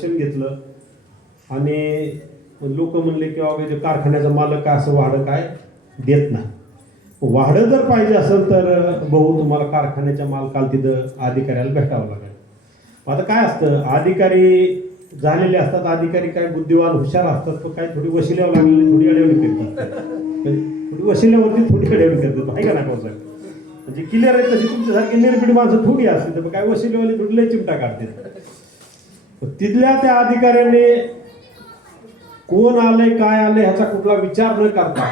दर्शन घेतलं आणि लोक म्हणले की बाबा जो कारखान्याचा मालक असं वाढं काय देत नाही. वाढं जर पाहिजे असेल तर भाऊ तुम्हाला कारखान्याच्या मालकाला तिथं अधिकाऱ्याला भेटावं लागेल. आता काय असतं, अधिकारी झालेले असतात, अधिकारी काय बुद्धिवान हुशार असतात, तो काय थोडी वशिल्यावर लागलेली थोडी अडवणी करतात, थोडी वशिल्यावरती थोडी अडवणी करतात, आहे का ना कोण म्हणजे क्लिअर आहे. तशी तुमच्यासारखी निर्भीड माणसं थोडी असते तर काय वशिल्यावाली थोडी लय चिमटा काढते. तिथल्या त्या अधिकाऱ्याने कोण आलंय काय आलंय ह्याचा कुठला विचार न करता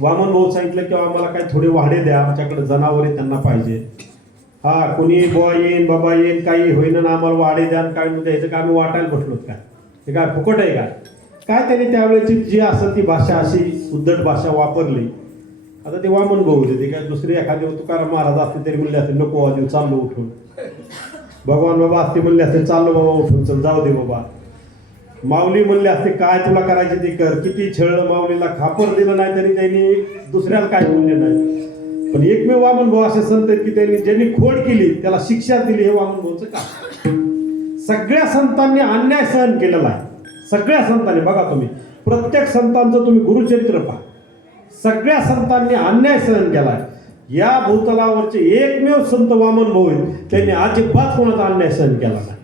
वामन भाऊ सांगितलं की आम्हाला काय थोडे वाढे द्या, आमच्याकडे जनावरे त्यांना पाहिजे. हा कोणी बुवा येईन बाबा येईन काही होईन ना आम्हाला वाढे द्या काय द्यायचं का, आम्ही वाटायला बसलोत काय, हे काय फुकट आहे काय त्यांनी त्यावेळेची जी असेल ती भाषा अशी उद्धट भाषा वापरली. आता ते वामन भाऊ होते, ते काय दुसरे एखादे तुकाराम महाराज असते तरी म्हणले असते नको आधी चाललो उठून, भगवान बाबा असते म्हणले असते चाललो बाबा उठून चल जाऊ दे बाबा, माऊली म्हणले असते काय तुला करायचे ते कर, किती छळ माऊलीला खापर दिलं नाही तरी त्यांनी दुसऱ्याला काय बोलले नाही. पण एकमेव वामन भाऊ असे संत आहेत की त्यांनी ज्यांनी खोड केली त्याला शिक्षा दिली. हे वामन भाऊचं काम. सगळ्या संतांनी अन्याय सहन केलेला आहे, सगळ्या संतांनी. बघा तुम्ही प्रत्येक संतांचं तुम्ही गुरुचरित्र पहा, सगळ्या संतांनी अन्याय सहन केलाय. या भूतलावरचे एकमेव संत वामन भाऊ आहेत, त्यांनी अजिबात कोणाचा अन्याय सहन केला नाही,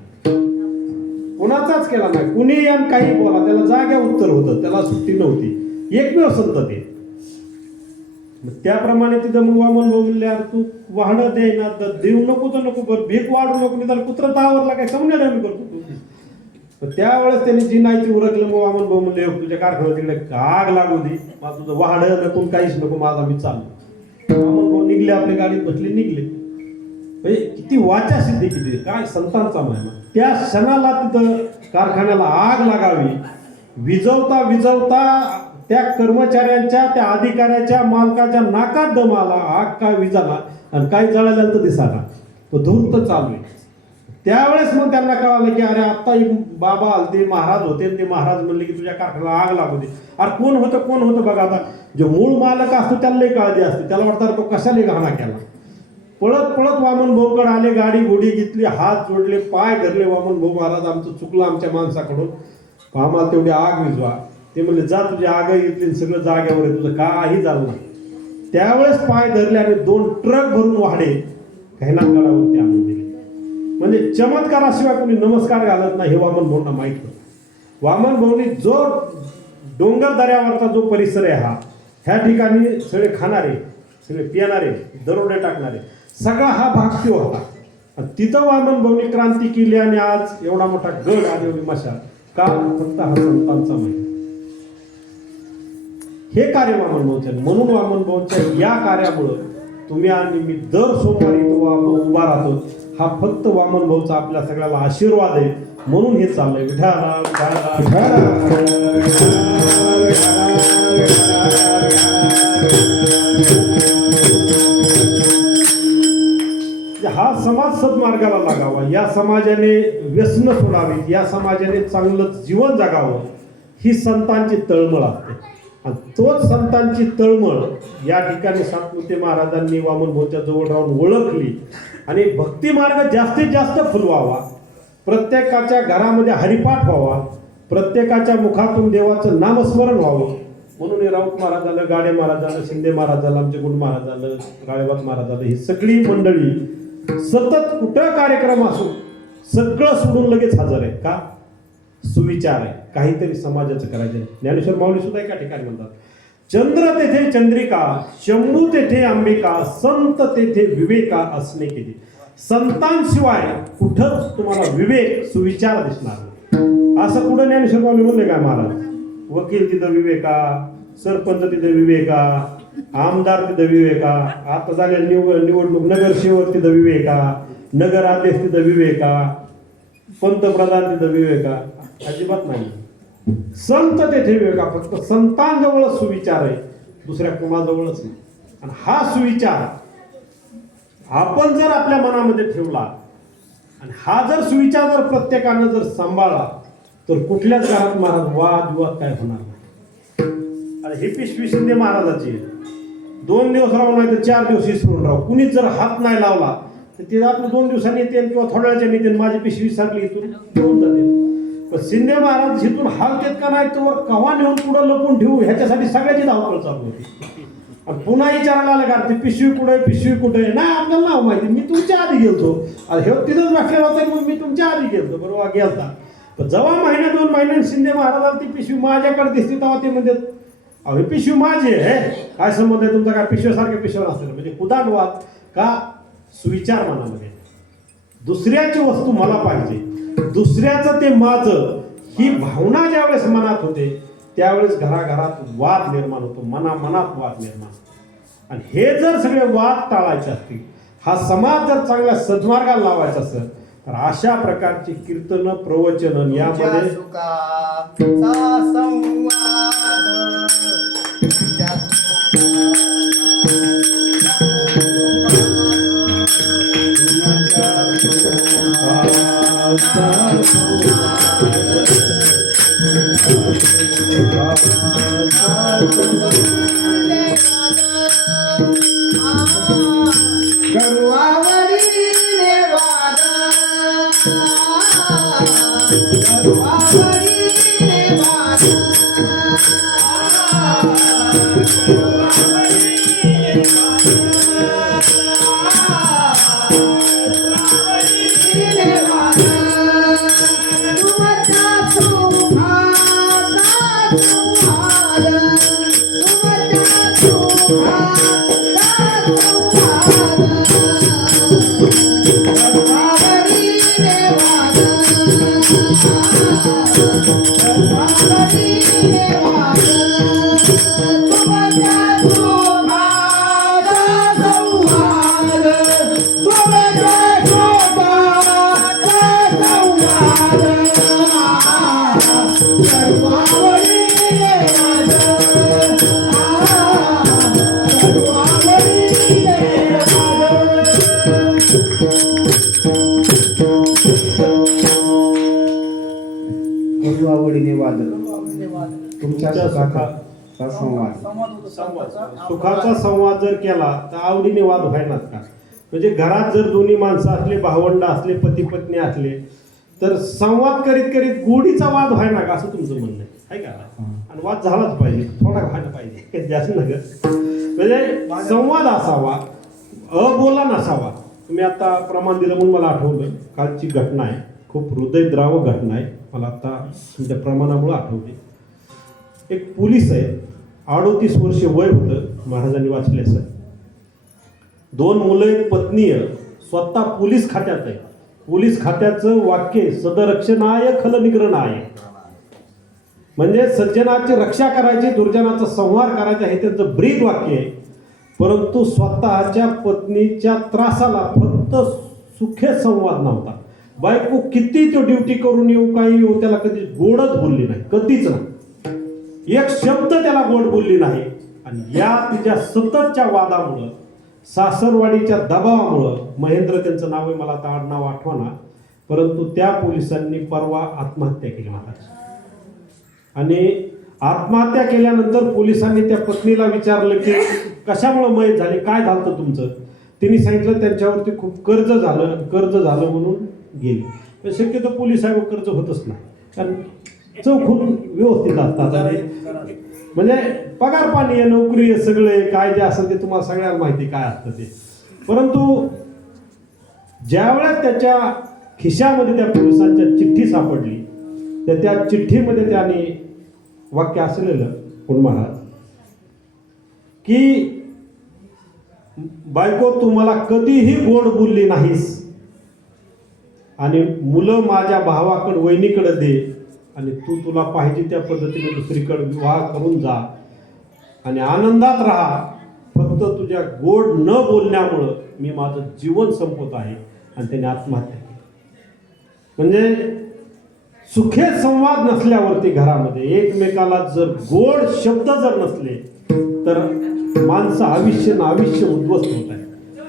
कोणाचाच केला नाही. कुणी आणि काही बोला त्याला जाग्या उत्तर होतं, त्याला सुट्टी नव्हती. एकमेव संत ते. त्याप्रमाणे तिथं मग वामन भाऊ म्हणले अरे तू वाहणं दे ना, देऊ नको तर नको, बरं भीक वाढू नको, निदान कुत्र तावरला काय समजा मी करतो तू. त्यावेळेस त्यांनी जी नाही ती उरकलं. मग वामन भाऊ म्हणले तुझ्या कारखान्यात तिकडे आग लागू दे, मला तुझं वाहणं नको काहीच नको, माझा मी चाललो. वामन भाऊ निघले, आपल्या गाडीत बसले निघले. म्हणजे किती वाचा सिद्धी किती काय संतांचा महिमा. त्या क्षणाला तिथं कारखान्याला आग लागावी, विजवता विजवता त्या कर्मचाऱ्यांच्या त्या अधिकाऱ्याच्या मालकाच्या नाकात दम आला. आग काय विजाला आणि काय जळाल्यानंतर दिसाला, तो धूर्त चालू आहे. त्यावेळेस मग त्यांना कळालं की अरे आत्ता बाबा आलते महाराज होते, ते महाराज म्हणले की तुझ्या कारखान्याला आग लागू दे. अरे कोण होतं बघा. आता जो मूळ मालक असतो त्याला काळजी असते, त्याला वाटतं तो कशाला घाणा केला. पळत पळत वामन भाऊकडे आले, गाडी गोडी घेतली, हात जोडले, पाय धरले. वामन भाऊ महाराज आमचं चुकलं आमच्या माणसाकडून, आम्हाला तेवढी आग विझवा. ते म्हणले जा तुझी आग घेतली सगळं जाग्यावर आहे, तुझं काही झालं नाही. त्यावेळेस पाय धरले आणि 2 ट्रक भरून वाढे कैलासगडावरती आणून दिले. म्हणजे चमत्काराशिवाय कोणी नमस्कार घालत नाही हे वामन भाऊंना माहित होतं. वामन भाऊंनी जो डोंगर दऱ्यावरचा जो परिसर आहे ह्या ठिकाणी सगळे खाणारे, सगळे पिणारे, दरोडे टाकणारे, सगळा हा भाग तो होता. तिथं वामन भाऊंनी क्रांती केली आणि आज एवढा मोठा गड आणि एवढी मशाल का, फक्त हा संतांचा माहिती. हे कार्य वामन भाऊचं. म्हणून वामन भाऊच्या या कार्यामुळं तुम्ही आणि मी दर सोमवारी उभा राहतो. हा फक्त वामन भाऊचा आपल्या सगळ्याला आशीर्वाद आहे, म्हणून हे चाललंय. हा समाज सद्मार्गाला लागावा, या समाजाने व्यसन सोडावीत, या समाजाने चांगलं जीवन जगावं, ही संतांची तळमळ असते. आणि तोच संतांची तळमळ या ठिकाणी सातपुते महाराजांनी वामन भाऊच्या जवळ राहून ओळखली आणि भक्ती मार्ग जास्तीत जास्त फुलवावा, प्रत्येकाच्या घरामध्ये हरिपाठ व्हावा, प्रत्येकाच्या मुखातून देवाचं नामस्मरण व्हावं. म्हणून राऊत महाराज झालं, गाडे महाराज झालं, शिंदे महाराज झालं, आमचे गुण महाराज झालं, गाळेबाग महाराज झालं, ही सगळी मंडळी सतत कुठं कार्यक्रम असो सगळं सोडून लगेच हजर आहे. का? सुविचार आहे, काहीतरी समाजाचं करायचं. ज्ञानेश्वर माऊली सुद्धा एका ठिकाणी म्हणतात, चंद्र तेथे चंद्रिका, शंभू तेथे अंबिका, संत तेथे विवेका असणे केली. संतांशिवाय कुठंच तुम्हाला विवेक सुविचार दिसणार नाही. असं कुठं ज्ञानेश्वर माऊली म्हणले का महाराज? वकील तिथं विवेका, सरपंच तिथं विवेका, आमदार तिथं विवेका, आता झालेली निवडणूक नगरसेवक तिथं विवेका, नगराध्यक्ष तिथं विवेका, पंतप्रधान तिथं विवेका, अजिबात नाही. संत तेथे विवेका. फक्त संतांजवळच सुविचार आहे, दुसऱ्या कोणाजवळच नाही. आणि हा सुविचार आपण जर आपल्या मनामध्ये ठेवला आणि हा जर सुविचार जर प्रत्येकानं जर सांभाळला तर कुठल्याच घरात महाराज वाद विवाद काय होणार नाही. आणि हे पिशवी शिंदे महाराजाची 2 दिवस राहून नाही तर 4 दिवस विसरून राहू. कुणीच जर हात नाही लावला तर ते आपलं 2 दिवसांनी येते किंवा थोड्या वेळाच्या येते, माझी पिशवी सारखी इथून घेऊन जाते. पण शिंदे महाराज इथून हालतेत का नाही तर कवा नेऊन पुढं लपून ठेवू ह्याच्यासाठी सगळ्याची धावपळ चालू होती. आणि पुन्हा विचारायला आलं का ती पिशवी कुठे नाही आपल्याला नाव माहिती, मी तुमच्या आधी गेलतो, हे तिथंच बसलेला होता मग मी तुमच्या आधी गेलतो बरोबर गेलता. पण जेव्हा महिन्या 2 महिन्यांनी शिंदे महाराजाला ती पिशवी माझ्याकडे दिसते तेव्हा ते म्हणतात अहो ही पिशवी माझी आहे, काय संबंध आहे तुमचा, काय पिशवीसारख्या पिशव्या नसतील. म्हणजे उदाट वाद का सुविचार मनामध्ये, दुसऱ्याची वस्तू मला पाहिजे, दुसऱ्याचं ते माझं, ही भावना ज्यावेळेस मनात होते त्यावेळेस घराघरात वाद निर्माण होतो, मनात वाद निर्माण. आणि हे जर सगळे वाद टाळायचे असतील, हा समाज जर चांगल्या सद्मार्गाला लावायचा असेल तर अशा प्रकारची कीर्तन प्रवचन यामध्ये सुखाचा संवाद जर केला तर आवडीने वाद व्हायनात का. म्हणजे घरात जर दोन्ही माणसं असले, भावंड असले, पती पत्नी असले तर संवाद करीत करीत गोडीचा वाद व्हायना का असं तुमचं म्हणणं आहे का. आणि वाद झालाच पाहिजे, थोडा व्हायला पाहिजे जास्त नगर. म्हणजे संवाद असावा, अबोला नसावा. तुम्ही आता प्रमाण दिलं म्हणून मला आठवलं, कालची घटना आहे, खूप हृदयद्रावक घटना आहे, मला आता तुमच्या प्रमाणामुळे आठवते. एक पोलीस आहे, 38 वर्ष वय होतं, महाराजांनी वाचले असं. 2 मुलं, एक पत्नी आहे, स्वतः पोलीस खात्यात आहे. पोलीस खात्याचं वाक्य सदरक्षणाय खलनिग्रहणाय, म्हणजे सज्जनाची रक्षा करायची, दुर्जनाचा संहार करायचा, हे त्यांचं ब्रीद वाक्य आहे. परंतु स्वतःच्या पत्नीच्या त्रासाला फक्त सुखे संवाद नव्हता. बायको किती तो ड्युटी करून येऊ, काही येऊ, त्याला कधी गोडच बोलली नाही, कधीच नाही, एक शब्द त्याला गोड बोलली नाही. आणि या तिच्या सततच्या वादामुळं, सासरवाडीच्या दबावामुळं, महेंद्र त्यांचं नाव आहे, मला आता नाव आठवना, परंतु त्या पोलिसांनी परवा आत्महत्या केली महाराज. आणि आत्महत्या केल्यानंतर पोलिसांनी त्या पत्नीला विचारलं की कशामुळे मयत झाली, काय झालं तुमचं. तिने सांगितलं त्यांच्यावरती खूप कर्ज झालं म्हणून गेली. पण शक्यतो पोलिसांवर कर्ज होतच नाही, कारण चौकून व्यवस्थित असतात. म्हणजे पगार पाणी आहे, नोकरी आहे, सगळे काय जे असेल ते तुम्हाला सगळ्यांना माहिती काय असतं ते. परंतु ज्यावेळेस त्याच्या खिशामध्ये त्या पोलिसांच्या चिठ्ठी सापडली, तर त्या चिठ्ठीमध्ये त्याने वाक्य असलेलं कोण महाराज की बायको तू मला कधीही गोड बोलली नाहीस, आणि मुलं माझ्या भावाकडे वहिनीकडे दे, आणि तुला पाहिजे त्या पद्धतीने दुसरीकडे विवाह करून जा आणि आनंदात राहा. फक्त तुझ्या गोड न बोलण्यामुळं मी माझं जीवन संपवत आहे. आणि त्याने आत्महत्या केली. म्हणजे सुखे संवाद नसल्यावरती घरामध्ये एकमेकाला जर गोड शब्द जर नसले तर माणसं आयुष्य उद्ध्वस्त होत आहे.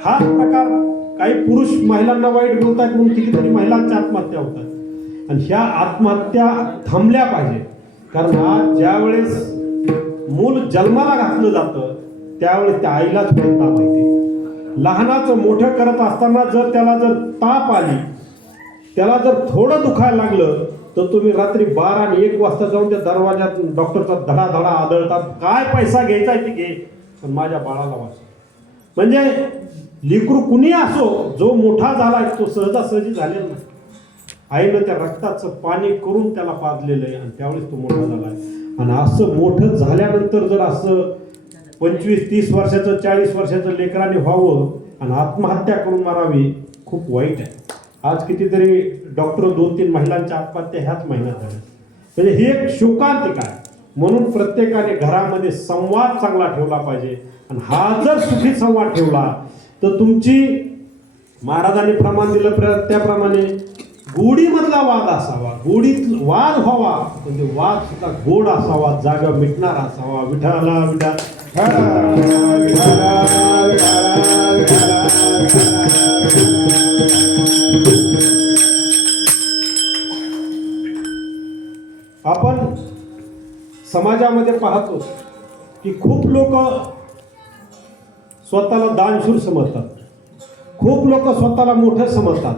हा प्रकार काही पुरुष महिलांना वाईट बोलतात म्हणून कितीतरी महिलांच्या आत्महत्या होतात. आणि ह्या आत्महत्या थांबल्या पाहिजे. कारण आज ज्यावेळेस मूल जन्माला घातलं जातं त्यावेळेस त्या आईलाच वेदना माहिती. लहानाचं मोठं करत असताना जर त्याला जर ताप आली, त्याला जर थोडं दुखायला लागलं तर तुम्ही रात्री 12 आणि 1 वाजता जाऊन त्या दरवाजात डॉक्टरचा धडाधडा आदळतात, काय पैसा घ्यायचा आहे ते घे, पण माझ्या बाळाला वाच. म्हणजे लेकरू कुणी असो, जो मोठा झालाय तो सहजासहजी झालेला नाही. आईनं त्या रक्ताचं पाणी करून त्याला पाजलेलं आहे आणि त्यावेळेस तो मोठा झालाय. आणि असं मोठं झाल्यानंतर जर असं 25-30 वर्षाचं 40 वर्षाचं लेकराने व्हावं आणि आत्महत्या करून मारावी, खूप वाईट आहे. आज कितीतरी डॉक्टर 2-3 महिलांच्या आत्महत्या ह्याच महिन्यात झाल्या. म्हणजे ही एक शोकांतिका आहे. म्हणून प्रत्येकाने घरामध्ये संवाद चांगला ठेवला पाहिजे. आणि हा जर सुखी संवाद ठेवला तर तुमची, महाराजांनी प्रमाण दिलं त्याप्रमाणे गोडीमधला वाद असावा, गोडीत वाद व्हावा, म्हणजे वाद सुद्धा गोड असावा, जागा मिटणारा असावा. विठाला आपण समाजामध्ये पाहतो की खूप लोक स्वतःला दानशूर समजतात, खूप लोक स्वतःला मोठं समजतात.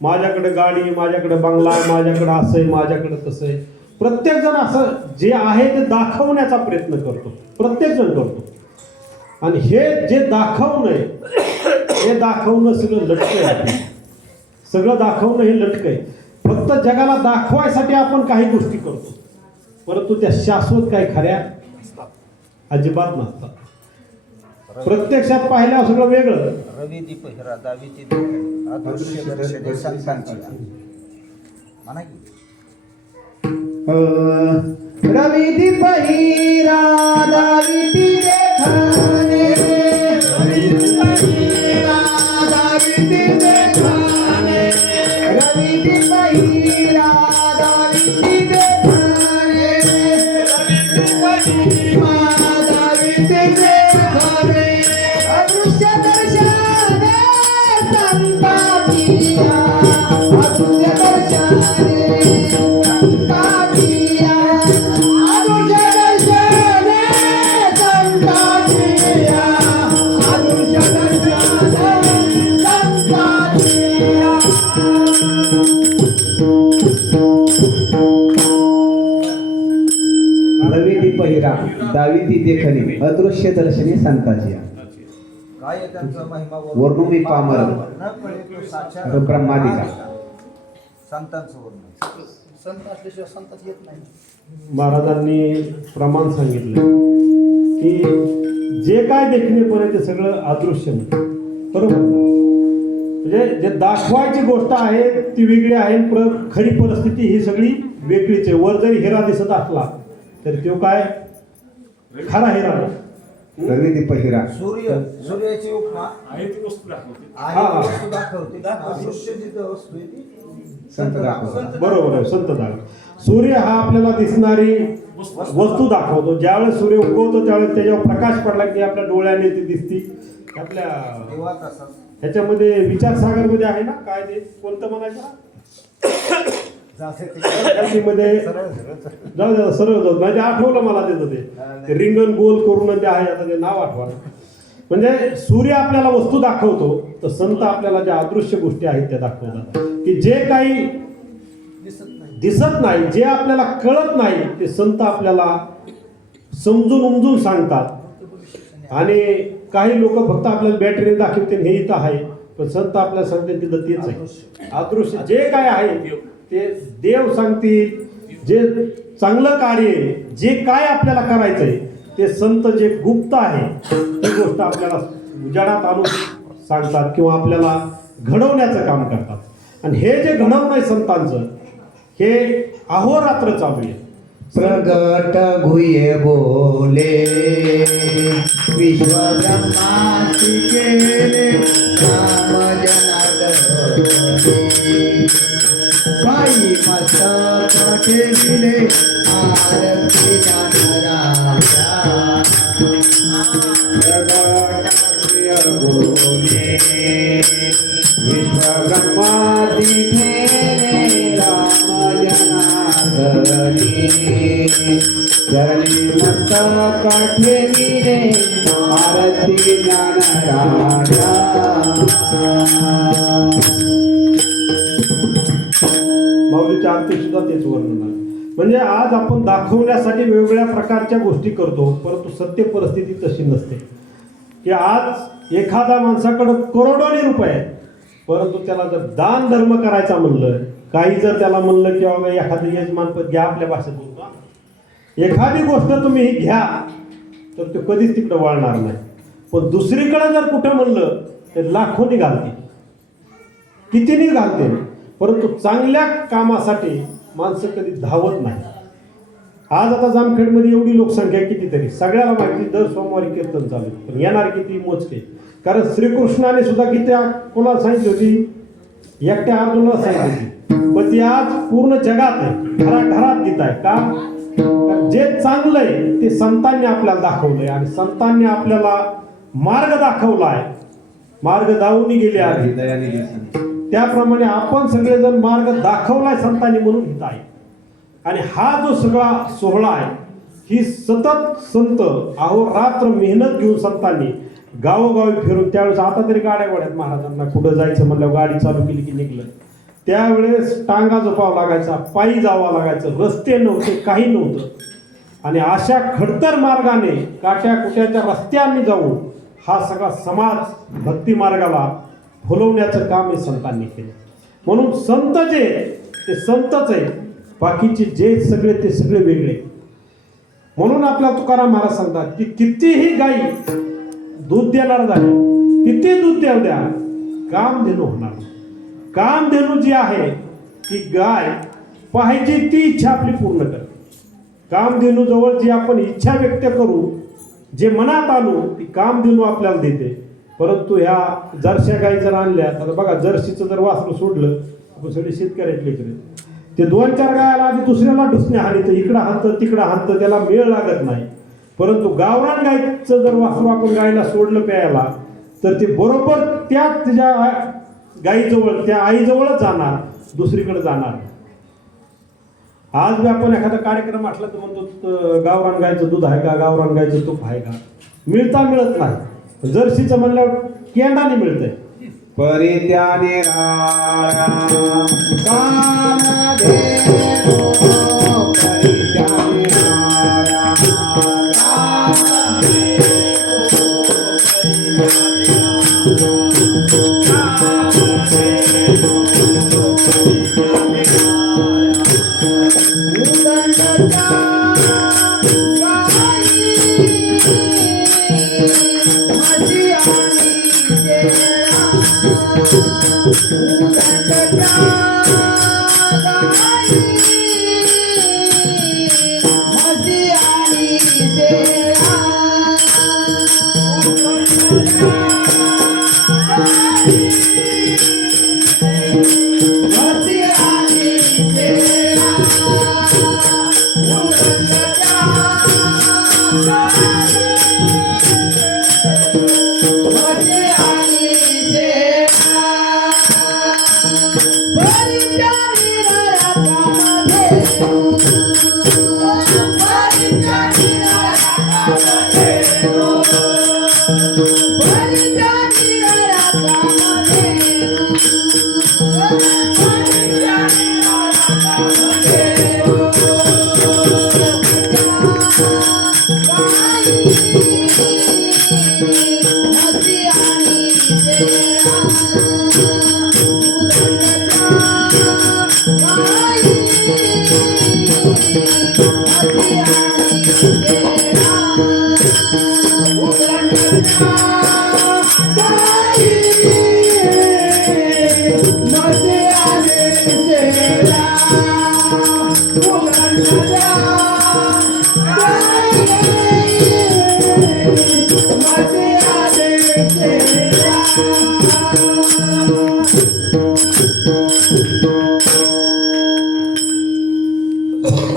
माझ्याकडे गाडी, माझ्याकडे बंगला आहे, माझ्याकडे असं आहे, माझ्याकडे तसं आहे. प्रत्येक जण असं जे आहे ते दाखवण्याचा प्रयत्न करतो, प्रत्येक जण करतो. आणि हे जे दाखवणं हे दाखवणं सगळं लटकं आहे. सगळं दाखवणं हे लटकं आहे. फक्त जगाला दाखवायसाठी आपण काही गोष्टी करतो, परंतु त्या शाश्वत काही खऱ्या अजिबात नसतात. प्रत्यक्षात पाहिल्यावर सगळं वेगळं. रवी दीप हिरा दावीची अदृश्य दर्शने संतांची म्हणा की रवी दीप हिरा दावीची देखाने, रवी दीप हिरा दावीची देखाने, रवी दीप हिरा दावीची देखाने, रवी दीप हिरा दावीची देखाने, अदृश्य दर्शने संतांचिया, अदृश्य दर्शने संतांचिया, अदृश्य दर्शने संतांचिया, अदृश्य दर्शने संतांचिया. रवी दीप हिरा दावीची देखणी, अदृश्य दर्शनी संतांचिया. काय त्यांचा महिमा वर्णुमी पामर न कळे तो साक्षात ब्रह्मादिका. संतांचं वर्णन. संत असल्याशिवाय संतच येत नाही. महाराजांनी प्रमाण सांगितलं की जे काय देखणेपण आहे ते सगळं अदृश्य म्हणतात. बरोबर. म्हणजे जे दाखवायची गोष्ट आहे ती वेगळी आहे, खरी परिस्थिती ही सगळी वेगळीच आहे. वर जरी हिरा दिसत असला तरी तो काय खरा हिरा नाही. रवी दीप हिरा सूर्याची उपमा आहे ती वस्तू दाखवते. आहे ती वस्तू दाखवते. अदृश्य जिथं वस्तू आहे ती संत दाखवतात. बरोबर आहे. संत दाखव. सूर्य हा आपल्याला दिसणारी वस्तू दाखवतो. ज्यावेळेस सूर्य उगवतो त्यावेळेस त्याच्यावर प्रकाश पडला की आपल्या डोळ्याने ती दिसती. आपल्या देवात असतात. ह्याच्यामध्ये विचारसागरमध्ये आहे ना, काय ते कोणतं म्हणायचं मध्ये जाऊ द्या, सरळ जाऊ. म्हणजे आठवलं मला त्याचं ते रिंगण गोल करून ते आहे, आता ते नाव आठवा. म्हणजे सूर्य आपल्याला वस्तू दाखवतो, तर संत आपल्याला ज्या अदृश्य गोष्टी आहेत त्या दाखवतात. की जे काही दिसत नाही, जे आपल्याला कळत नाही, ते संत आपल्याला समजून उमजून सांगतात. आणि काही लोक फक्त आपल्याला बॅटरी दाखवते हे इथं आहे, पण संत आपल्याला सांगते तिथं तेच आहे. अदृश्य जे काय आहे ते देव सांगतील. जे चांगलं कार्य आहे, जे काय आपल्याला करायचंय ते संत जे गुप्त आहे ती गोष्ट आपल्याला उजाडात आणून सांगतात किंवा आपल्याला घडवण्याचं काम करतात. आणि हे जे घडवणं संतांचं हे अहोरात्र चालू आहे. प्रगट गुह्य बोले विश्व ब्रह्माची केले राम जनार्दनी, पायी मस्तक ठेविले आरती ज्ञानराजा. प्रगट गुह्य बोले विश्व ब्रह्माची केले राम जनार्दनी, चरणी मस्तक ठेविले आरती ज्ञानराजा. माऊलीच्या आरती सुद्धा तेच वर्णन आहे. म्हणजे आज आपण दाखवण्यासाठी वेगवेगळ्या प्रकारच्या गोष्टी करतो, परंतु सत्य परिस्थिती तशी नसते. की आज एखादा माणसाकडे करोडोनी रुपये आहेत, परंतु त्याला जर दान धर्म करायचा म्हणलं, काही जर त्याला म्हणलं की बाबा एखादं यजमानपद घ्या, आपल्या भाषेत बोलतो, एखादी गोष्ट तुम्ही घ्या तर ते कधीच तिकडं वळणार नाही. पण दुसरीकडे जर कुठं म्हणलं तर लाखोनी घालते, कितीनी घालते, परंतु चांगल्या कामासाठी माणसं कधी धावत नाही. आज आता जामखेडमध्ये एवढी लोकसंख्या आहे कितीतरी, सगळ्याला माहिती दर सोमवारी कीर्तन चालू, पण येणार किती मोजके. कारण श्रीकृष्णाने सुद्धा किती कोणाला सांगितली होती, एकट्या अर्जुनाला सांगितली होती, पण ती आज पूर्ण जगात आहे, घराघरात गीत आहे. का? कारण जे चांगलं आहे ते संतांनी आपल्याला दाखवलंय आणि संतांनी आपल्याला मार्ग दाखवलाय, मार्ग दावून गेले आहे. दयाने दिवसाने त्याप्रमाणे आपण सगळेजण मार्ग दाखवलाय संतांनी म्हणून हित आहे. आणि हा जो सगळा सोहळा आहे, ही सतत संत अहोरात्र मेहनत घेऊन संतांनी गावोगावी फिरून, त्यावेळेस आता तरी गाड्या गोड्यात महाराजांना कुठं जायचं म्हणलं गाडी चालू केली की निघलं. त्यावेळेस टांगा झोपावं लागायचा, पायी जावं लागायचं, रस्ते नव्हते, काही नव्हतं. आणि अशा खडतर मार्गाने काट्या कुट्याच्या रस्त्यांनी जाऊन हा सगळा समाज भक्ती मार्गाला फुलवण्याचं काम हे संतांनी केलं. म्हणून संत जे ते संतच आहे, बाकीचे जे सगळे ते सगळे वेगळे. म्हणून आपला तुकाराम महाराज सांगतात की कितीही गाई दूध देणार झाले, किती दूध देऊ द्या, कामधेनू होणार. कामधेनू जी आहे ती गाय पाहिजे ती इच्छा आपली पूर्ण करते. कामधेनू जवळ जी आपण इच्छा व्यक्त करू, जे मनात आणू, ती कामधेनू आपल्याला देते. परंतु ह्या जर्श्या गाई जर आणल्या तर बघा, जर्शीचं जर वासरू सोडलं, आपण सगळे शेतकऱ्यातले ते 2-4 गायाला आधी दुसऱ्याला ढुसणे हाणीतं, इकडं हाणतं तिकडं हाणतं, त्याला मेळ लागत नाही. परंतु गावरान गायचं जर वासरू आपण गायला सोडलं प्यायला, तर ते बरोबर त्याच तिच्या गायीजवळ, त्या आईजवळच जाणार, दुसरीकडे जाणार. आज बी आपण एखादा कार्यक्रम असला तर म्हणतो गावरान गायचं दूध आहे का, गावरान गायचं तूप आहे का, मिळत नाही. जर्सीचं म्हणल्यावर केंडाने मिळतंय. परित्याने राया कामधेनो, परित्याने राया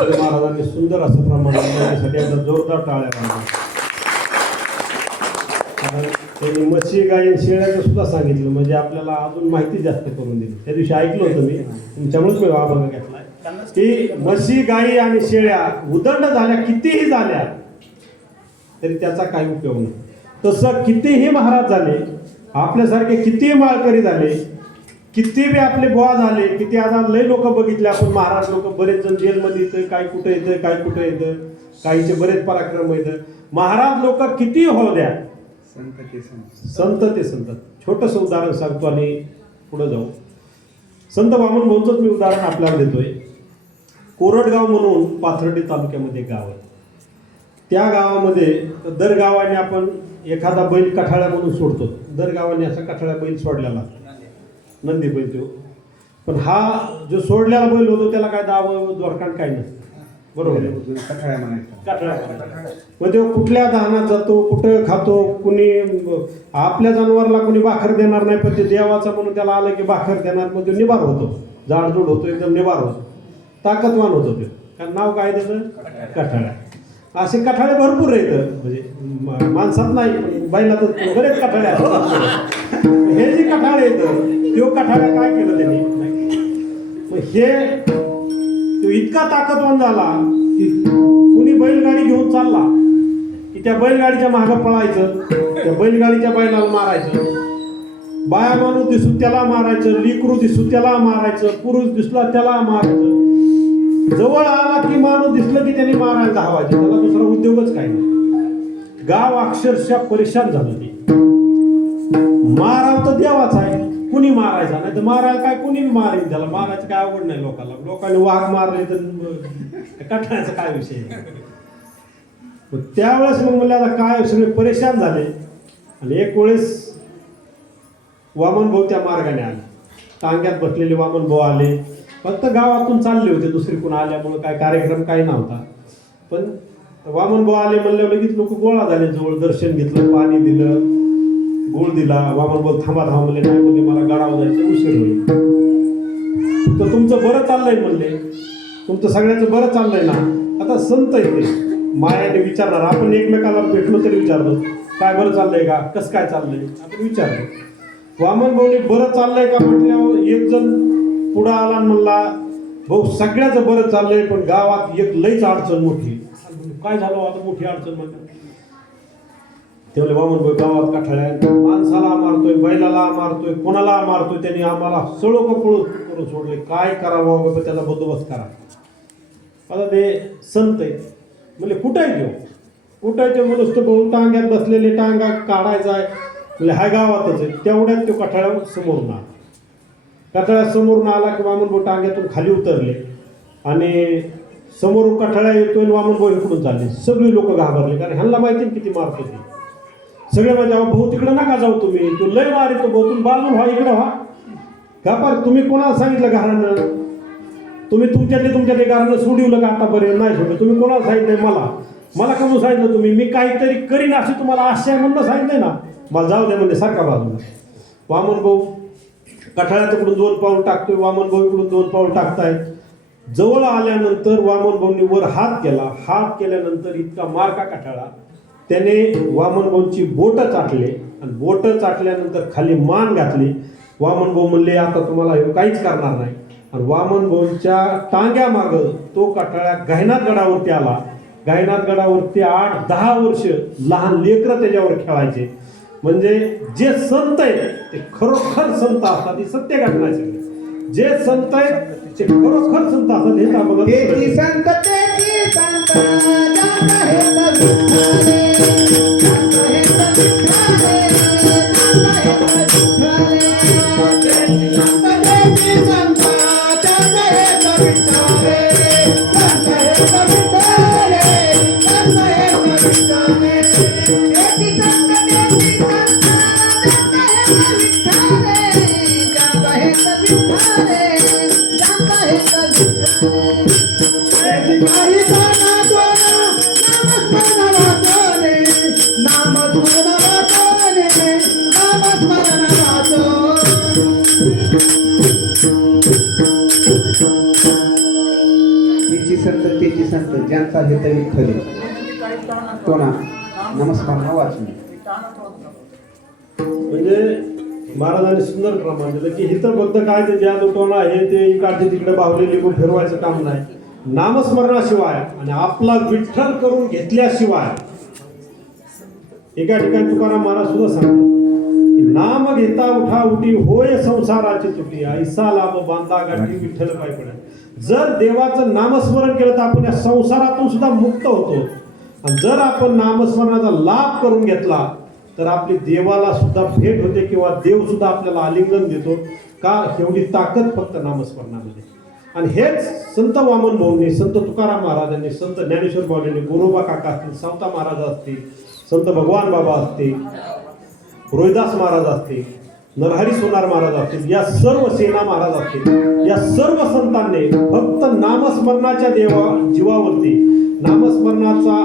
महाराजांनी सुंदर असं प्रमाण करण्यासाठी आता जोरदार टाळ्या वाजवा. त्यांनी म्हशी गाई शेळ्याचं सुद्धा सांगितलं, म्हणजे आपल्याला अजून माहिती जास्त करून दिली. त्या दिवशी ऐकलं होतं मी, तुमच्यामुळेच मी आभार घेतलाय की म्हशी गाई आणि शेळ्या उदंड झाल्या, कितीही झाल्या तरी त्याचा काही उपयोग नाही. तसं कितीही महाराज झाले, आपल्यासारखे कितीही माळकरी झाले, किती बी आपले बुवा झाले, किती आता लय लोक बघितले आपण, महाराज लोक बरेच जण जेलमध्ये येतं, काय कुठं येतं, काय कुठं येतं, काहीचे बरेच पराक्रम येतं. महाराज लोक किती हो द्या, संत ते संत. छोटंसं उदाहरण सांगतो आणि पुढे जाऊ. संत वामन भाऊंचंच मी उदाहरण आपल्याला देतोय. कोरडगाव म्हणून पाथर्डी तालुक्यामध्ये एक गाव आहे. त्या गावामध्ये दर गावाने आपण एखादा बैल कठाळ्या म्हणून सोडतो. दर गावाने असा कठाळ्या बैल सोडलेला, नंदी बैल तो. पण हा जो सोडलेला बैल होतो त्याला काय दाव दोरकांड काही नसतं, बरोबर आहे. कठाळ्या म्हणायचं. कठाळ्या मग तो कुठल्या दाहनात जातो, कुठं खातो, कुणी आपल्या जनावरला कोणी भाकर देणार नाही, पण ते देवाचा म्हणून त्याला आलं की भाकर देणार. मग तो निभार होतो, जाडजूड होतो, एकदम निभार होतो, ताकदवान होतो ते. कारण नाव काय त्याचं, कठाळ्या. असे कठाळे भरपूर आहेत, म्हणजे माणसात नाही पण बैलातच बरेच कठाळे असतात. हे जे कठाळे येतं तो कठाळ्या काय केलं त्यांनी, मग हे तो इतका ताकदवान झाला की कुणी बैलगाडी घेऊन चालला की त्या बैलगाडीच्या मागं पळायचं, त्या बैलगाडीच्या बैलाला मारायचं. बाया माणूस दिसू त्याला मारायचं, लेकरू दिसू त्याला मारायचं, पुरुष दिसला त्याला मारायचं. जवळ आला की माणूस दिसलं की त्यांनी मारायला धावायचे, त्याला दुसरा उद्योगच काही नाही. गाव अक्षरशः परेशान झालं. ते माराव तर देवाचा आहे, कुणी मारायचा नाही तर मारायला काय कुणी मारेल, त्याला मारायचं काय अवघड नाही. लोकांनी वाघ मारले तर कठाळ्याचा काय विषय. मग त्यावेळेस मग म्हणलं आता काय, सगळे परेशान झाले. आणि एक वेळेस वामन भाऊ त्या मार्गाने आले, टांग्यात बसलेले वामन भाऊ आले. फक्त गावातून चालले होते, दुसरी कोण आल्यामुळं काय कार्यक्रम काही नव्हता. पण वामन भाऊ आले म्हणल्यावर लगेच लोक गोळा झाले जवळ. दर्शन घेतलं, पाणी दिलं, गोळ दिला. वामन भाऊ थांबा म्हणले, नाही म्हणजे मला गडावर जायचं, उशीर होईल. तर तुमचं बरं चाललंय म्हणले, तुमचं सगळ्यांचं बरं चाललंय ना. आता संत येते मायाने विचारणार, आपण एकमेकाला भेटलो तरी विचारतो काय बरं चाललंय का, कसं काय चाललंय, आपण विचारतो. वामन भाऊने बरं चाललंय का म्हटल्यावर एक जण पुढं आला आणि म्हणला, भाऊ सगळ्याचं बरं चाललंय पण गावात एक लईच अडचण मोठी. काय झालं आता मोठी अडचण म्हणतात. तेवढे वामन भाऊ, गावात कठाळ्या माणसाला मारतोय, बैलाला मारतोय, कोणाला मारतोय, त्यांनी आम्हाला सळो कपळू करून सोडले, काय करावं बाबा, त्याचा बंदोबस्त करा. आता ते संत आहे म्हणजे कुठं आहे तो, कुठं आहे ते म्हणून तो भाऊ टांग्यात बसलेले, टांगा काढायचा आहे म्हणजे हाय गावातच आहे. तेवढ्यात तो कठाळ्यावर समोरून आला. कठाळ्या समोरून आला की वामन भाऊ टांग्यातून खाली उतरले आणि समोरून कठाळ्या येतोय, वामन भाऊ इकडून चालले. सगळी लोक घाबरले, कारण ह्यांना माहिती किती मारतो ते. सगळे म्हणजे भाऊ तिकडे नका जाऊ, तुम्ही तो लय मार येतो भाऊ, तुम्ही बाजून व्हा, इकडे व्हा. घाबर तुम्ही कोणाला सांगितलं घरानं, तुम्ही तुमच्यातले घरानं सोडवलं का आतापर्यंत, नाही सोडलं. तुम्ही कोणाला सांगितलंय, मला कमून सांगितलं तुम्ही, मी काहीतरी करीन असे तुम्हाला आशय म्हणणं सांगितलंय ना, मला जाऊ द्या म्हणजे सारखा बाजूला. वामन भाऊ कठाळ्यात इकडून 2 पाऊल टाकतोय, वामन भाऊ इकडून 2 पाऊल टाकताय. जवळ आल्यानंतर वामन भाऊंनी वर हात केला. हात केल्यानंतर इतका मार का कठाळा, त्याने वामन भाऊंची बोटं चाटले आणि बोटं चाटल्यानंतर खाली मान घातली. वामन भाऊ म्हणले, आता तुम्हाला हे काहीच करणार नाही. आणि वामन भाऊंच्या टांग्या मागं तो कठाळ्या गायनाथ गडावरती आला. गायनाथ गडावरती 8-10 वर्ष लहान लेकरं त्याच्यावर खेळायचे. म्हणजे जे संत आहेत ते खरोखर संत असतात, ही सत्य घटना आहे सगळी. जे संत आहेत ते खरोखर संत असतात. हे आपण तेची संत, तेची संत, जात हे कविठाले, जात हे कविठाले, जात हे कविठाले. तेची संत, तेची संत, जात हे कविठाले, जात हे कविठाले, जात हे कविठाले. तेची संत, तेची संत, जात हे कविठाले, जात हे कविठाले, जात हे कविठाले. काही जाना दोना, नामस्मरण वाचोने, नामस्मरण वाचोने, नामस्मरण वाचोने. तेची संत, तेची संत, ज्यांचा हेत विठ्ठल, कोणा नमस्मरण वाचोने. म्हणजे महाराजांनी सुंदर प्रमाण दिलं की इथं फक्त काय ते ज्या दुटोणा आहे ते इकडचे तिकडे बाहुलेली खूप फिरवायचं काम नाही. नामस्मरणाशिवाय आणि आपला विठ्ठल करून घेतल्याशिवाय, एका ठिकाणी तुकाराम महाराज सुद्धा सांगतो की नाम घेता उठा उठी होय संसाराची तुटी ऐसा लाभ बांधा गाठी विठ्ठल पाय पडे. जर देवाचं नामस्मरण केलं तर आपण या संसारातून सुद्धा मुक्त होतो. आणि जर आपण नामस्मरणाचा लाभ करून घेतला तर आपली देवाला सुद्धा भेट होते किंवा देव सुद्धा आपल्याला आलिंगन देतो. का एवढी ताकद फक्त नामस्मरणामध्ये. आणि हेच संत वामन भाऊंनी, संत तुकाराम महाराजांनी, संत ज्ञानेश्वर बाबांनी, गोरोबा काका असतील, सावता महाराज असतील, संत भगवान बाबा असतील, रोहिदास महाराज असतील, नरहरी सोनार महाराज असतील, या सर्व सेना महाराज असतील, या सर्व संतांनी फक्त नामस्मरणाच्या जीवावरती नामस्मरणाचा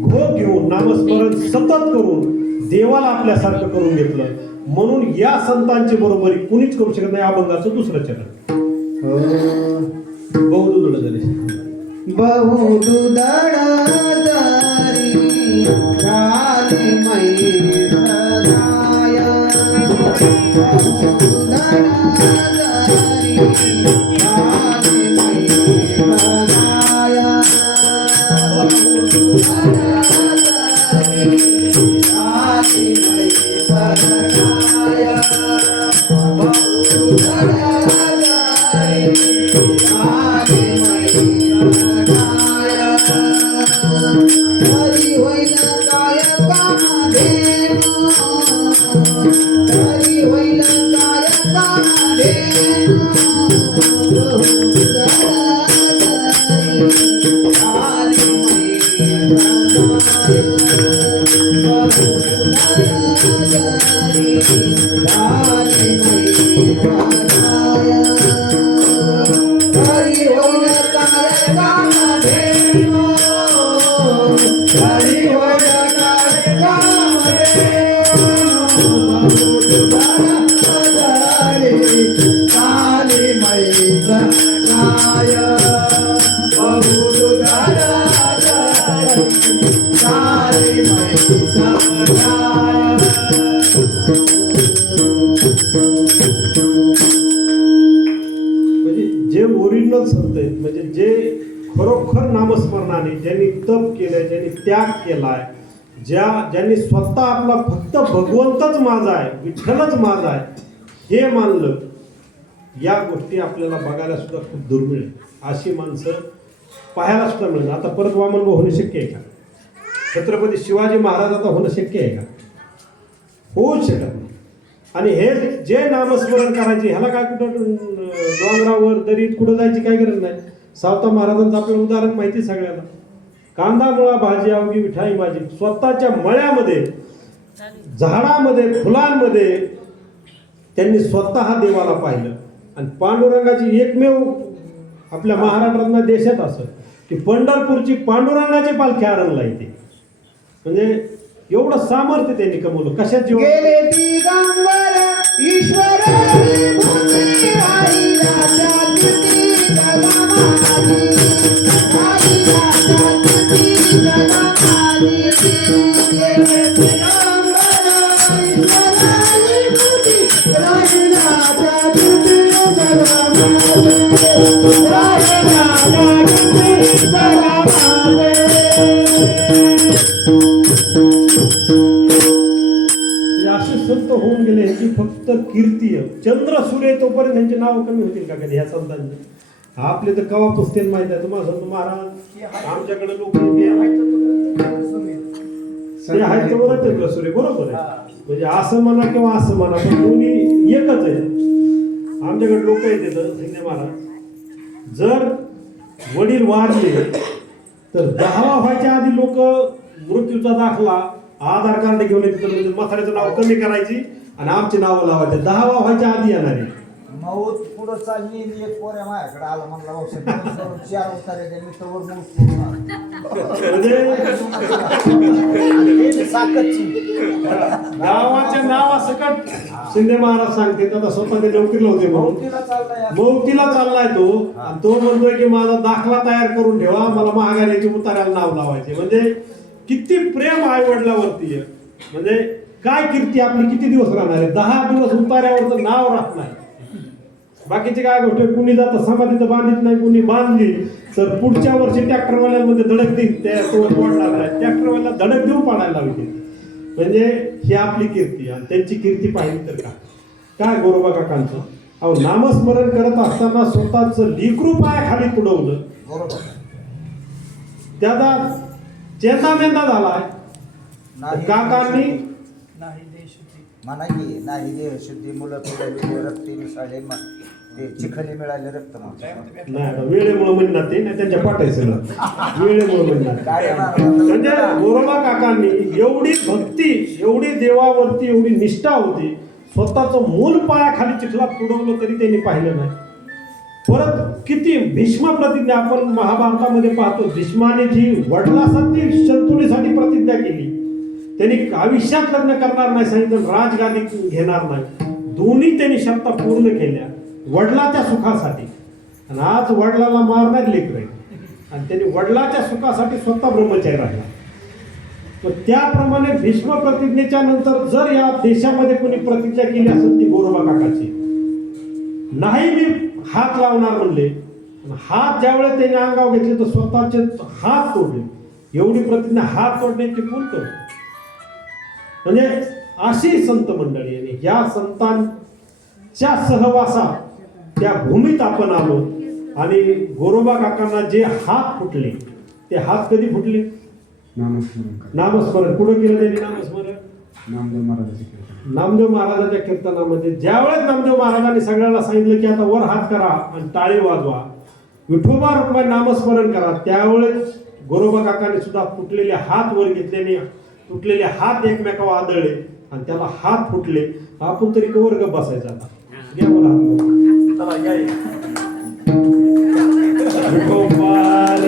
घोग घेऊन नामस्मरण सतत करून देवाला आपल्यासारखं करून घेतलं. म्हणून या संतांची बरोबरी कुणीच करू शकत नाही. अभंगाचं दुसरं चरण बहुदुदड झाले. बहुदुदड दरी झाली मै सदाय. बहुदुदड दरी झाली मै सदाय. बहुदुदड दरी झाली मै सदाय. बहुदुदड हरी होईल काय कामाधेनु. हरी होईल काय कामाधेनु. जे ओरिजिनल संत आहेत, म्हणजे जे खरोखर नामस्मरणाने ज्यांनी तप केलंय, ज्यांनी त्याग केलाय, ज्यांनी स्वतः आपला फक्त भगवंतच माझा आहे, विठ्ठलच माझा आहे हे मानलं, या गोष्टी आपल्याला बघायला सुद्धा खूप दुर्मिळ आहे. अशी माणसं पाहायला सुद्धा मिळणार. आता परत वामन होणं शक्य आहे का? छत्रपती शिवाजी महाराज आता होणं शक्य आहे का? होऊच शकत नाही. आणि हे जे नामस्मरण करायचे ह्याला काय कुठं डोंगरावर दरीत कुठं जायची काही गरज नाही. सावता महाराजांचं आपलं उदाहरण माहिती सगळ्यांना. कांदा मुळा भाजी अवघी मिठाई माझी. स्वतःच्या मळ्यामध्ये, झाडामध्ये, फुलांमध्ये त्यांनी स्वतः देवाला पाहिलं. आणि पांडुरंगाची एकमेव आपल्या महाराष्ट्रातल्या देशात असं की पंढरपूरची पांडुरंगाची पालखी आरणला येते. म्हणजे एवढं सामर्थ्य त्यांनी कमवलं. कशात जीवन गेले दिगंबर ईश्वर भूमी आई राजा किती जगमाली. आई राजा किती जगमाली. गेले दिगंबर ईश्वर भूमी आई राजा किती जगमाली. आई राजा किती जगमाली. असे संत होऊन गेले की फक्त कीर्ती. चंद्र सूर्य तोपर्यंत त्यांचे नाव कमी होतील का कधी ह्या संतांचे? आपले तर कवा पुसतील माहिती आहे तुम्हाला. संत महाराज आमच्याकडे लोक ते आहेत तेवढं चंद्र सूर्य बरोबर आहे. म्हणजे असं म्हणा किंवा असं म्हणा पण दोन्ही एकच आहे. आमच्याकडे लोक येते शिंदे महाराज जर वडील वारले तर 10वा व्हायच्या आधी लोक मृत्यूचा दाखला आधार कार्ड घेऊन येते. म्हणजे म्हाताऱ्याचं नाव कमी करायची आणि आमची नावं लावायची. 10वा व्हायच्या आधी येणारे मौत पुढं चालली आणि एक पोऱ्या माझ्याकडे आला म्हणला औषध 4 उतारे द्या मी तवर मौत म्हणजे साकतची गावाच्या नावासकट शिंदे महाराज सांगते. आता स्वतः ते नोकरीला होते म्हणून मौतीला चाललाय तो. आणि तो म्हणतोय की माझा दाखला तयार करून ठेवा, मला महागाऱ्याची उतार्याला नाव लावायचे. म्हणजे किती प्रेम आई वडिलावरती आहे. म्हणजे काय कीर्ती आपली किती दिवस राहणार आहे? 10 दिवस उतार्यावर तर नाव राहत नाही. बाकीचे काय गोष्ट कुणी जातं समाधीचं बांधित नाही, कुणी बांधली तर पुढच्या वर्षी ट्रॅक्टरवाल्यांमध्ये धडक देईल. त्या तो तोडणार नाही, ट्रॅक्टरवाल्याला धडक देऊन पाडायला लावते. म्हणजे ही आपली कीर्ती आणि त्यांची कीर्ती पाहिली तर काय गोरोबा काकांचं अहो नामस्मरण करत असताना स्वतःच लिकरू पायाखाली तुडवलं बरोबर त्याचा चेंदामेंदा झालाय नाही काकांनी म्हणा की नाही देहशुद्धी मुलं पिढ्या रक्ती मिसळले ते चिखली मिळाले रक्त मांस. नाही आता वेळेमुळे म्हणणार ते नाही त्यांच्या पाठाय सगळं वेळेमुळे म्हणणार काय म्हणजे गोरोबा काकांनी एवढी भक्ती एवढी देवावरती एवढी निष्ठा होती स्वतःचं मूल पायाखाली चिखलात तुडवलं तरी त्यांनी पाहिलं नाही परत किती भीष्म प्रतिज्ञा आपण महाभारतामध्ये पाहतो भीष्माने जी वडिलासाठी शंतनुसाठी प्रतिज्ञा केली त्यांनी आयुष्यात लग्न करणार नाही सांगितलं राजगादी घेणार नाही दोन्ही त्यांनी शर्ता पूर्ण केल्या वडिलाच्या सुखासाठी आणि आज वडिलाला मारणार लेकर आणि त्यांनी वडिलाच्या सुखासाठी स्वतः ब्रह्मचारी राहिला तर त्याप्रमाणे भीष्म प्रतिज्ञेच्या नंतर जर या देशामध्ये कोणी प्रतिज्ञा केली असेल ती गोरोबा काकाची नाही मी हात लावणार म्हणले हात ज्यावेळेस त्यांनी अंगावर घेतले तर स्वतःचे हात तोडले एवढी प्रतिज्ञा हात तोडण्याची कोण करतो म्हणजे अशी संत मंडळी आणि या संतांच्या सहवासात त्या भूमीत आपण आलो आणि गोरोबा काकांना जे हात फुटले ते हात कधी फुटले नामस्मरण कुठं केलं त्यांनी नामस्मरण नामदेव महाराजाच्या कीर्तनामध्ये ज्यावेळेस नामदेव महाराजांनी सगळ्यांना सांगितलं की आता वर हात करा आणि टाळी वाजवा विठोबा रुपये नामस्मरण करा त्यावेळेस गोरोबा काकांनी सुद्धा फुटलेले हात वर घेतल्याने तुटलेले हात एकमेकावर आदळले आणि त्याला हात फुटले आपण तरी कवर गप बसायचा आता घ्या वर हात गोपाल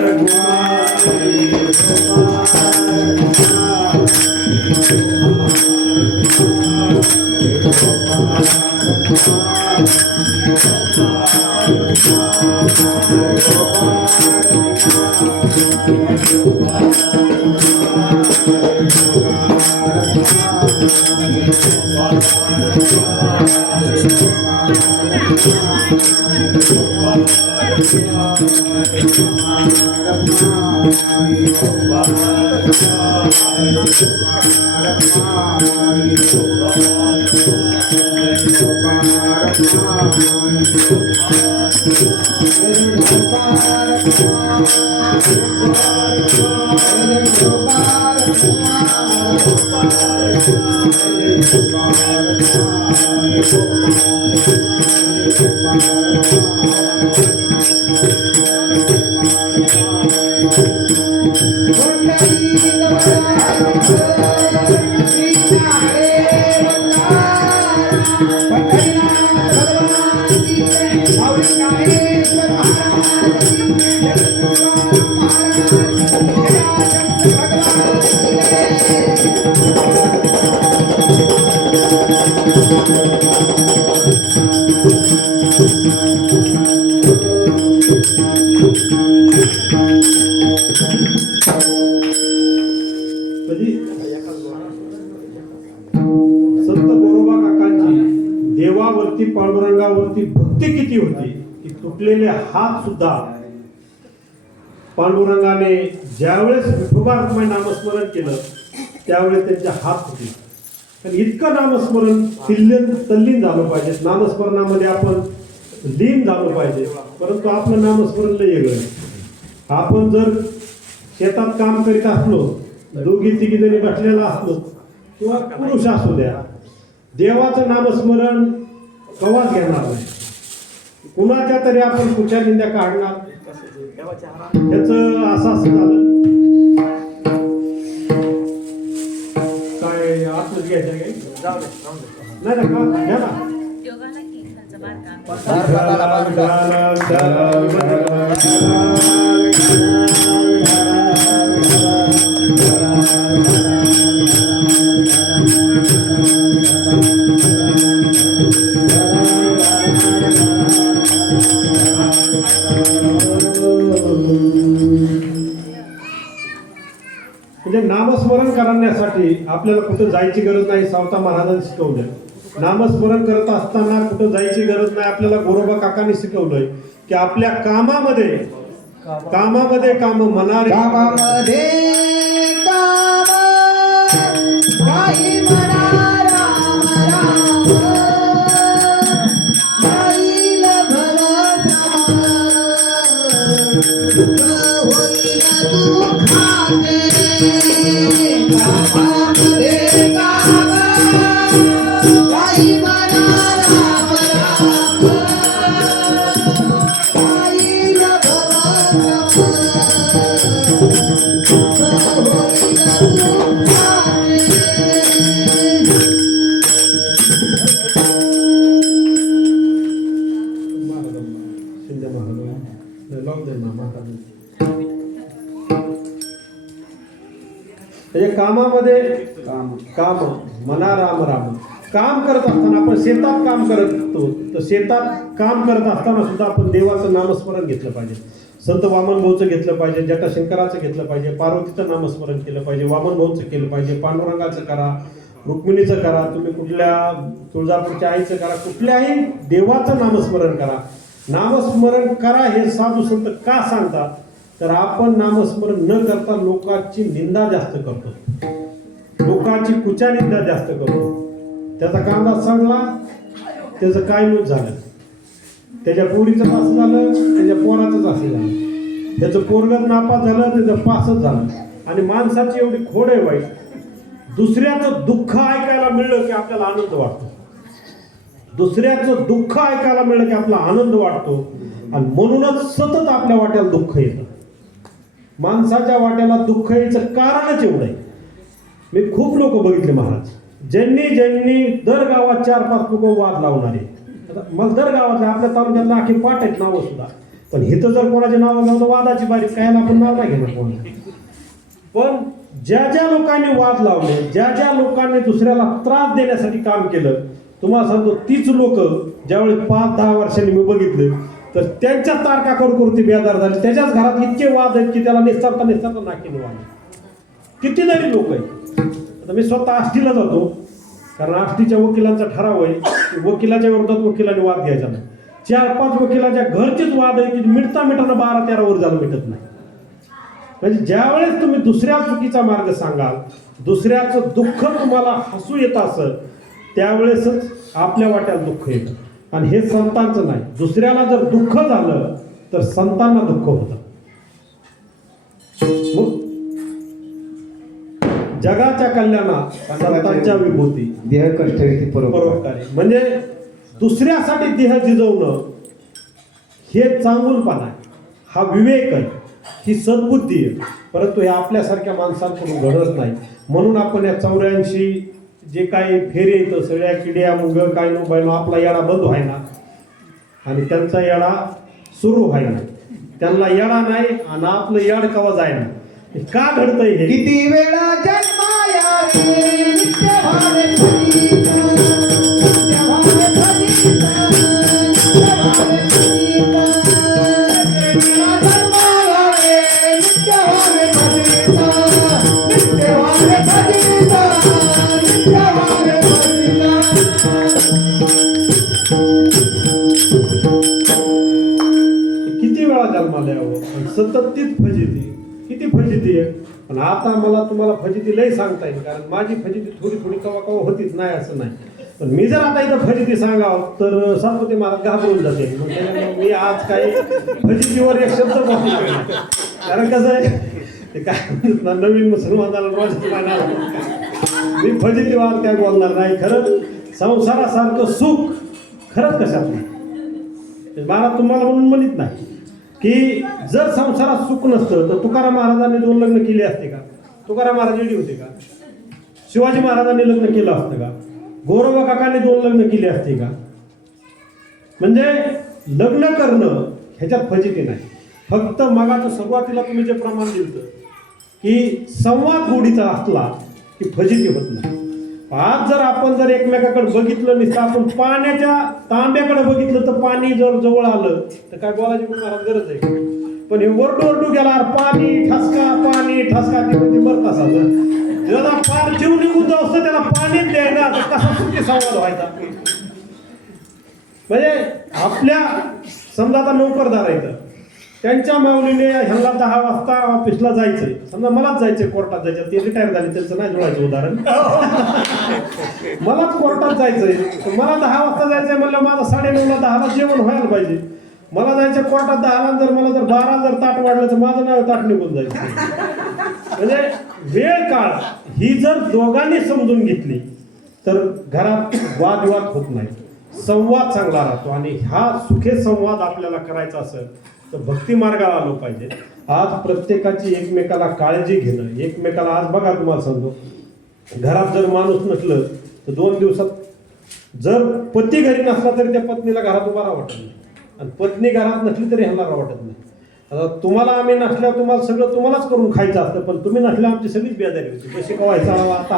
संत गोरोबा काकांची देवावरती पांडुरंगावरती भक्ती किती होती की तुटलेले हात सुद्धा पांडुरंगाने ज्यावेळेस विठोबा रुक्माई नामस्मरण केलं त्यावेळेस त्यांचे हात फुटले कारण इतकं नामस्मरण तल्लीन झालं पाहिजे नामस्मरणामध्ये आपण लीन झालं पाहिजे परंतु आपलं नामस्मरण लय वेगळं आहे आपण जर शेतात काम करीत असलो दोघी तिघी जणी बसलेला असलो किंवा पुरुष असू द्या देवाचं नामस्मरण कवाच घेणार नाही कुणाच्या तरी आपण कुठच्या निंद्या काढणार त्याचं असं झालं काय आत्मच घ्यायचं काय नाही ना का घ्या ना म्हणजे नामस्मरण करण्यासाठी आपल्याला कुठं जायची गरज नाही सावता महाराजांनी शिकवलं नामस्मरण करत असताना कुठं जायची गरज नाही आपल्याला गोरोबा काकांनी शिकवलंय की आपल्या कामामध्ये काम मनारे कामामध्ये काम काही शिंदे महाराज लावून दे ना महाराज. म्हणजे कामामध्ये काम मना राम राम. काम करत असताना आपण शेतात काम करत असतो, तर शेतात काम करत असताना सुद्धा आपण देवाचं नामस्मरण घेतलं पाहिजे. संत वामन भाऊचं घेतलं पाहिजे, जटाशंकराचं घेतलं पाहिजे, पार्वतीचं नामस्मरण केलं पाहिजे, वामन भाऊचं केलं पाहिजे, पांडुरंगाचं करा, रुक्मिणीचं करा, तुम्ही कुठल्या तुळजापूरच्या आईचं करा, कुठल्याही देवाचं नामस्मरण करा. नामस्मरण करा हे साधू संत का सांगतात, तर आपण नामस्मरण न करता लोकांची निंदा जास्त करतो, लोकांची कुचानिंदा जास्त करतो. त्याचा कांदा सडला, त्याचं काय नुक झालं, त्याच्या पोरीचं असं झालं, त्याच्या पोराचंच असं झालं, त्याचं पोरगत नापास झालं, त्याचं पासच झालं. आणि माणसाची एवढी खोड आहे वाईट, दुसऱ्याचं दुःख ऐकायला मिळलं की आपल्याला आनंद वाटतो, दुसऱ्याचं दुःख ऐकायला मिळलं की आपला आनंद वाटतो. आणि म्हणूनच सतत आपल्या वाट्याला दुःख येतं. माणसाच्या वाट्याला दुःख यायचं कारणच एवढं आहे. मी खूप लोक बघितले महाराज, ज्यांनी दर गावात 4-5 लोक वाद लावणारे. मग दर गावातले आपल्या तालुक्यातला आखी पाठ आहेत नावं सुद्धा, पण इथं जर कोणाचे नावं लावलं वादाची बारीक कायला आपण नाव नाही घेणार कोणाचं. पण ज्या लोकांनी वाद लावले, ज्या लोकांनी दुसऱ्याला त्रास देण्यासाठी काम केलं, तुम्हाला सांगतो तीच लोक ज्यावेळी 5-10 वर्षांनी मी बघितले तर त्यांच्या तारका करून ती बेदार झाली. त्याच्याच घरात इतके वाद आहेत की त्याला निस्तारता नाकीनं वाद. कितीतरी लोक आहेत. आता मी स्वतः आष्टीला जातो, कारण आष्टीच्या वकिलांचा ठराव आहे की वकिलाच्या विरोधात वकिलांनी वाद घ्यायचा नाही. 4-5 वकिलाच्या घरचेच वाद आहे की मिटता 12-13 वर झालं मिटत नाही. म्हणजे ज्यावेळेस तुम्ही दुसऱ्या चुकीचा मार्ग सांगाल, दुसऱ्याचं दुःख तुम्हाला हसू येत असं, त्यावेळेसच आपल्या वाट्यात दुःख येतं. आणि हे संतांचं नाही. दुसऱ्याला जर दुःख झालं तर संतांना दुःख होतं. मग जगाच्या कल्याणात संतांच्या विभूती, देह कष्टविधी परोपकारी. म्हणजे दुसऱ्यासाठी देह जिजवणं हे चांगुलपणा आहे, हा विवेक आहे, ही सद्बुद्धी आहे. परंतु हे आपल्यासारख्या माणसांकडून घडत नाही. म्हणून आपण या 84 जे काही फेरे येतं सगळ्या किड्या मुग काय नो बाय नो आपला येडा बंद व्हायना आणि त्यांचा येडा सुरू व्हायना. त्यांना येडा नाही आणि आपलं येड कवा जायना. का घडतंय हे? किती वेळा जन्माया किती वेळा जन्माला यावं, सतत तीच फजिती. किती फजिती आहे. पण आता मला तुम्हाला फजिती लय सांगता येईल, कारण माझी फजिती थोडी कवा होतीच नाही असं नाही. पण मी जर आता इथं फजिती सांगावं तर सातपती महाराज घाबरून जाते. मग त्याच्यामुळे मी आज काही फजितीवर एक शब्द बोलणार नाही. कारण कसं आहे ते काय म्हणतात ना, नवीन मुसलमानाला रोजच मानाला मी फजितीवाद काय बोलणार नाही. खरं संसारासारखं सुख खरंच कशात नाही. महाराज तुम्हाला म्हणून म्हणत नाही की जर संसारात सुख नसतं तर तुकाराम महाराजांनी 2 लग्न केली असते का? तुकाराम महाराज वेडी होते का? शिवाजी महाराजांनी लग्न केलं असतं का? गौरव काकांनी 2 लग्न केली असते का? म्हणजे लग्न करणं ह्याच्यात फजिती नाही. फक्त मगाचं सुरुवातीला तुम्ही जे प्रमाण दिलं की संवाद गोडीचा असला की फजिती होत नाही. आज जर आपण जर एकमेकाकडे बघितलं नसतं, आपण पाण्याच्या तांब्याकडे बघितलं तर पाणी जर जवळ आलं तर काय बोलायची पण मला गरज आहे. पण हे वरडू गेला पाणी ठसका ते म्हणजे मरत असायचं. ज्याला पार जीव निघून जाऊ असतं त्याला पाणीच द्यायला कसा सुखी संवाद व्हायचा. म्हणजे आपल्या समजा आता नोकरदार आहेत, त्यांच्या माऊलीने ह्यांना 10 वाजता ऑफिसला जायचंय, समजा मलाच जायचंय कोर्टात जायचं, ते रिटायर झाले त्यांचं नाही जुळायचं उदाहरण. मलाच कोर्टात जायचंय, मला 10 वाजता जायचंय म्हणलं माझं 9:30ला 10ला जेवण व्हायला पाहिजे. मला जायचं कोर्टात 10ला, जर मला जर 12 जर ताट वाढलं तर माझं नाव ताट निघून जायचं. म्हणजे वेळ काळ ही जर दोघांनी समजून घेतली तर घरात वादविवाद होत नाही, संवाद चांगला राहतो. आणि हा सुखे संवाद आपल्याला करायचा असेल तर भक्ती मार्गाला आलो पाहिजे. आज प्रत्येकाची एकमेकाला काळजी घेणं, एकमेकाला आज बघा तुम्हाला सांगतो, घरात जर माणूस नसलं तर 2 दिवसात जर पती घरी नसला तरी त्या पत्नीला घरात उभा राहा वाटत नाही, आणि पत्नी घरात नसली तरी ह्याला वाटत नाही. आता तुम्हाला आम्ही नसल्यावर तुम्हाला सगळं तुम्हालाच करून खायचं असतं, पण तुम्ही नसल्यावर आमची सगळीच बेजारी होती. कशी कवायचा आता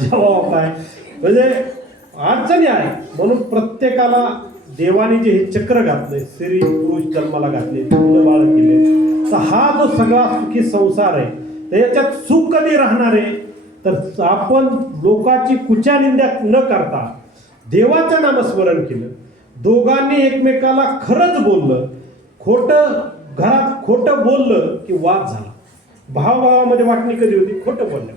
जेव्हा काय म्हणजे अडचणी आहे. म्हणून प्रत्येकाला देवाने जे हे चक्र घातलंय, स्त्री पुरुष जन्माला घातले, मुलं बाळ केले, तर हा जो सगळा सुखी संसार आहे तर याच्यात सुख कधी राहणार आहे तर आपण लोकांची कुच्या निंदा न करता देवाचं नामस्मरण केलं, दोघांनी एकमेकाला खरंच बोललं, घरात खोटं बोललं की वाद झाला. भावाभावामध्ये वाटणी कधी होती? खोटं बोललं.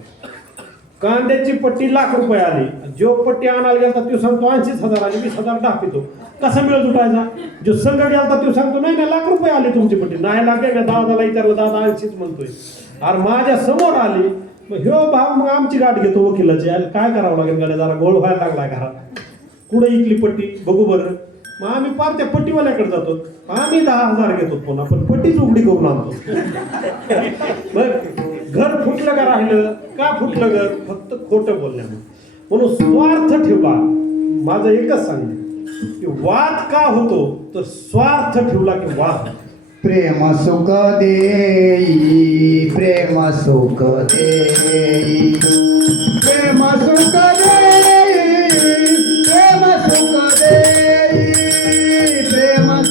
कांद्याची पट्टी ₹1,00,000 आली, जो पट्टी आणायला गेला तो सांगतो 80,000 आली, 20,000 दाखवितो. कसा मिळ जुटायचा? जो संघ गेला तो सांगतो नाही ₹1,00,000 आली तुमची पट्टी, नाही लागले ना. दादाला विचारलं, दादा 80च म्हणतोय. अरे माझ्या समोर आली, मग ह्यो भाव मग आमची गाठ घेतो वकिलाची. काय करावं लागेल गाड्या, जरा गोळ व्हायला लागलाय घरात. कुठं इकली पट्टी बघू बरं. मग आम्ही पार त्या पट्टीवाल्याकडे जातो, आम्ही 10,000 घेतो, पुन्हा पण पट्टीच उघडी करून आणतो. घर फुटलं का राहिलं? का फुटलं घर? फक्त खोटं बोलण्यामुळे. म्हणून स्वार्थ ठेवा. माझं एकच सांगणं की वाद का होतो तर स्वार्थ ठेवला की वाद. प्रेम सुख देई, प्रेम सुख देई, प्रेम सुख देई, प्रेम सुख देई, प्रेम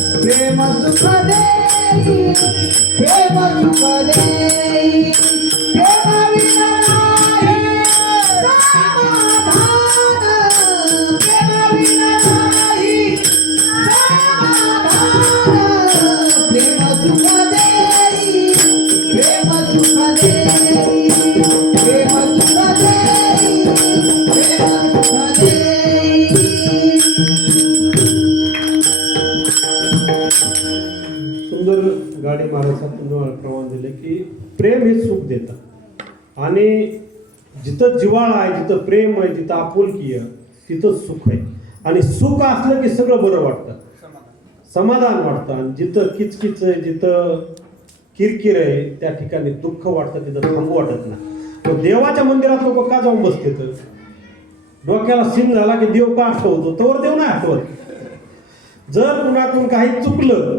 सुख देई, प्रेम सुख देई, प्रेम सुख देई, प्रेम विना नाही समाधान, प्रेम विना नाही समाधान, प्रेम सुख देई, प्रेम सुख देई, प्रेम सुख देई, प्रेम सुख देई. सुंदर गाडी महाराजांनी प्रमाण दिले की प्रेम हे सुख देतं, आणि जिथं जिव्हाळा आहे, जिथं प्रेम आहे, जिथं आपुलकी आहे तिथं सुख आहे. आणि सुख असलं की सगळं बरं वाटतं, समाधान वाटतं. आणि जिथं किचकिच आहे, जिथं किरकिर आहे त्या ठिकाणी दुःख वाटतं, तिथं थांबू वाटत नाही. मग देवाच्या मंदिरात लोक का जाऊन बसते? तर डोक्याला सिंग झाला की देव का आठवतो? तोवर देव नाही आठवत. जर कुणातून काही चुकलं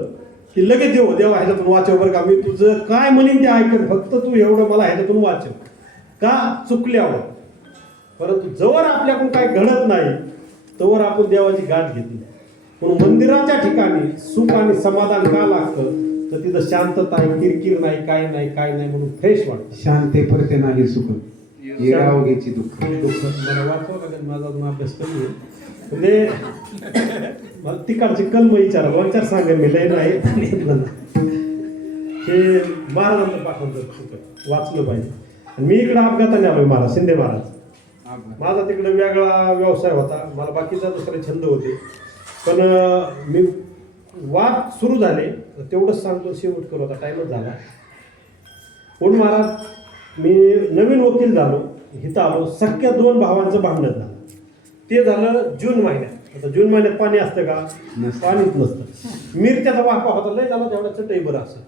की लगेच देवा ह्याच्यातून वाचव बरं का, मी तुझं काय म्हणेन ते ऐकन, फक्त तू एवढं मला ह्याच्यातून वाचव. का? चुकल्यावर. परंतु जवळ आपल्याकडून काय घडत नाही तोवर आपण देवाची गाठ घेतली. म्हणून मंदिराच्या ठिकाणी सुख आणि समाधान का लागतं तर तिथं शांतता आहे, किरकिर नाही, काय नाही म्हणून फ्रेश वाटतं. शांते परते नाही सुख, येरावगेची दुःख. मला वाचवा लागेल, माझा अजून अभ्यास कमी आहे. म्हणजे मला तिकडची कलम विचारा, 2-4 सांगेल मी, लय नाही. हे महाराजांचं पाठवलं, वाचलं पाहिजे. मी इकडे अपघाताने आलोय महाराज, शिंदे महाराज. माझा तिकडे वेगळा व्यवसाय होता, मला बाकीचा दुसरे छंद होते. पण मी वाद सुरू झाले तेवढंच सांगतो, शेवट करू आता, टाईमच झाला. कोण महाराज, मी नवीन वकील झालो, इथं आलो, सख्या 2 भावांचं भांडण झालं. ते झालं जून महिन्यात. आता जून महिन्यात पाणी असतं का? पाणीच नसतं. मिरच्याचा वाफा होता, लय झाला तेवढा चटई बरं असं.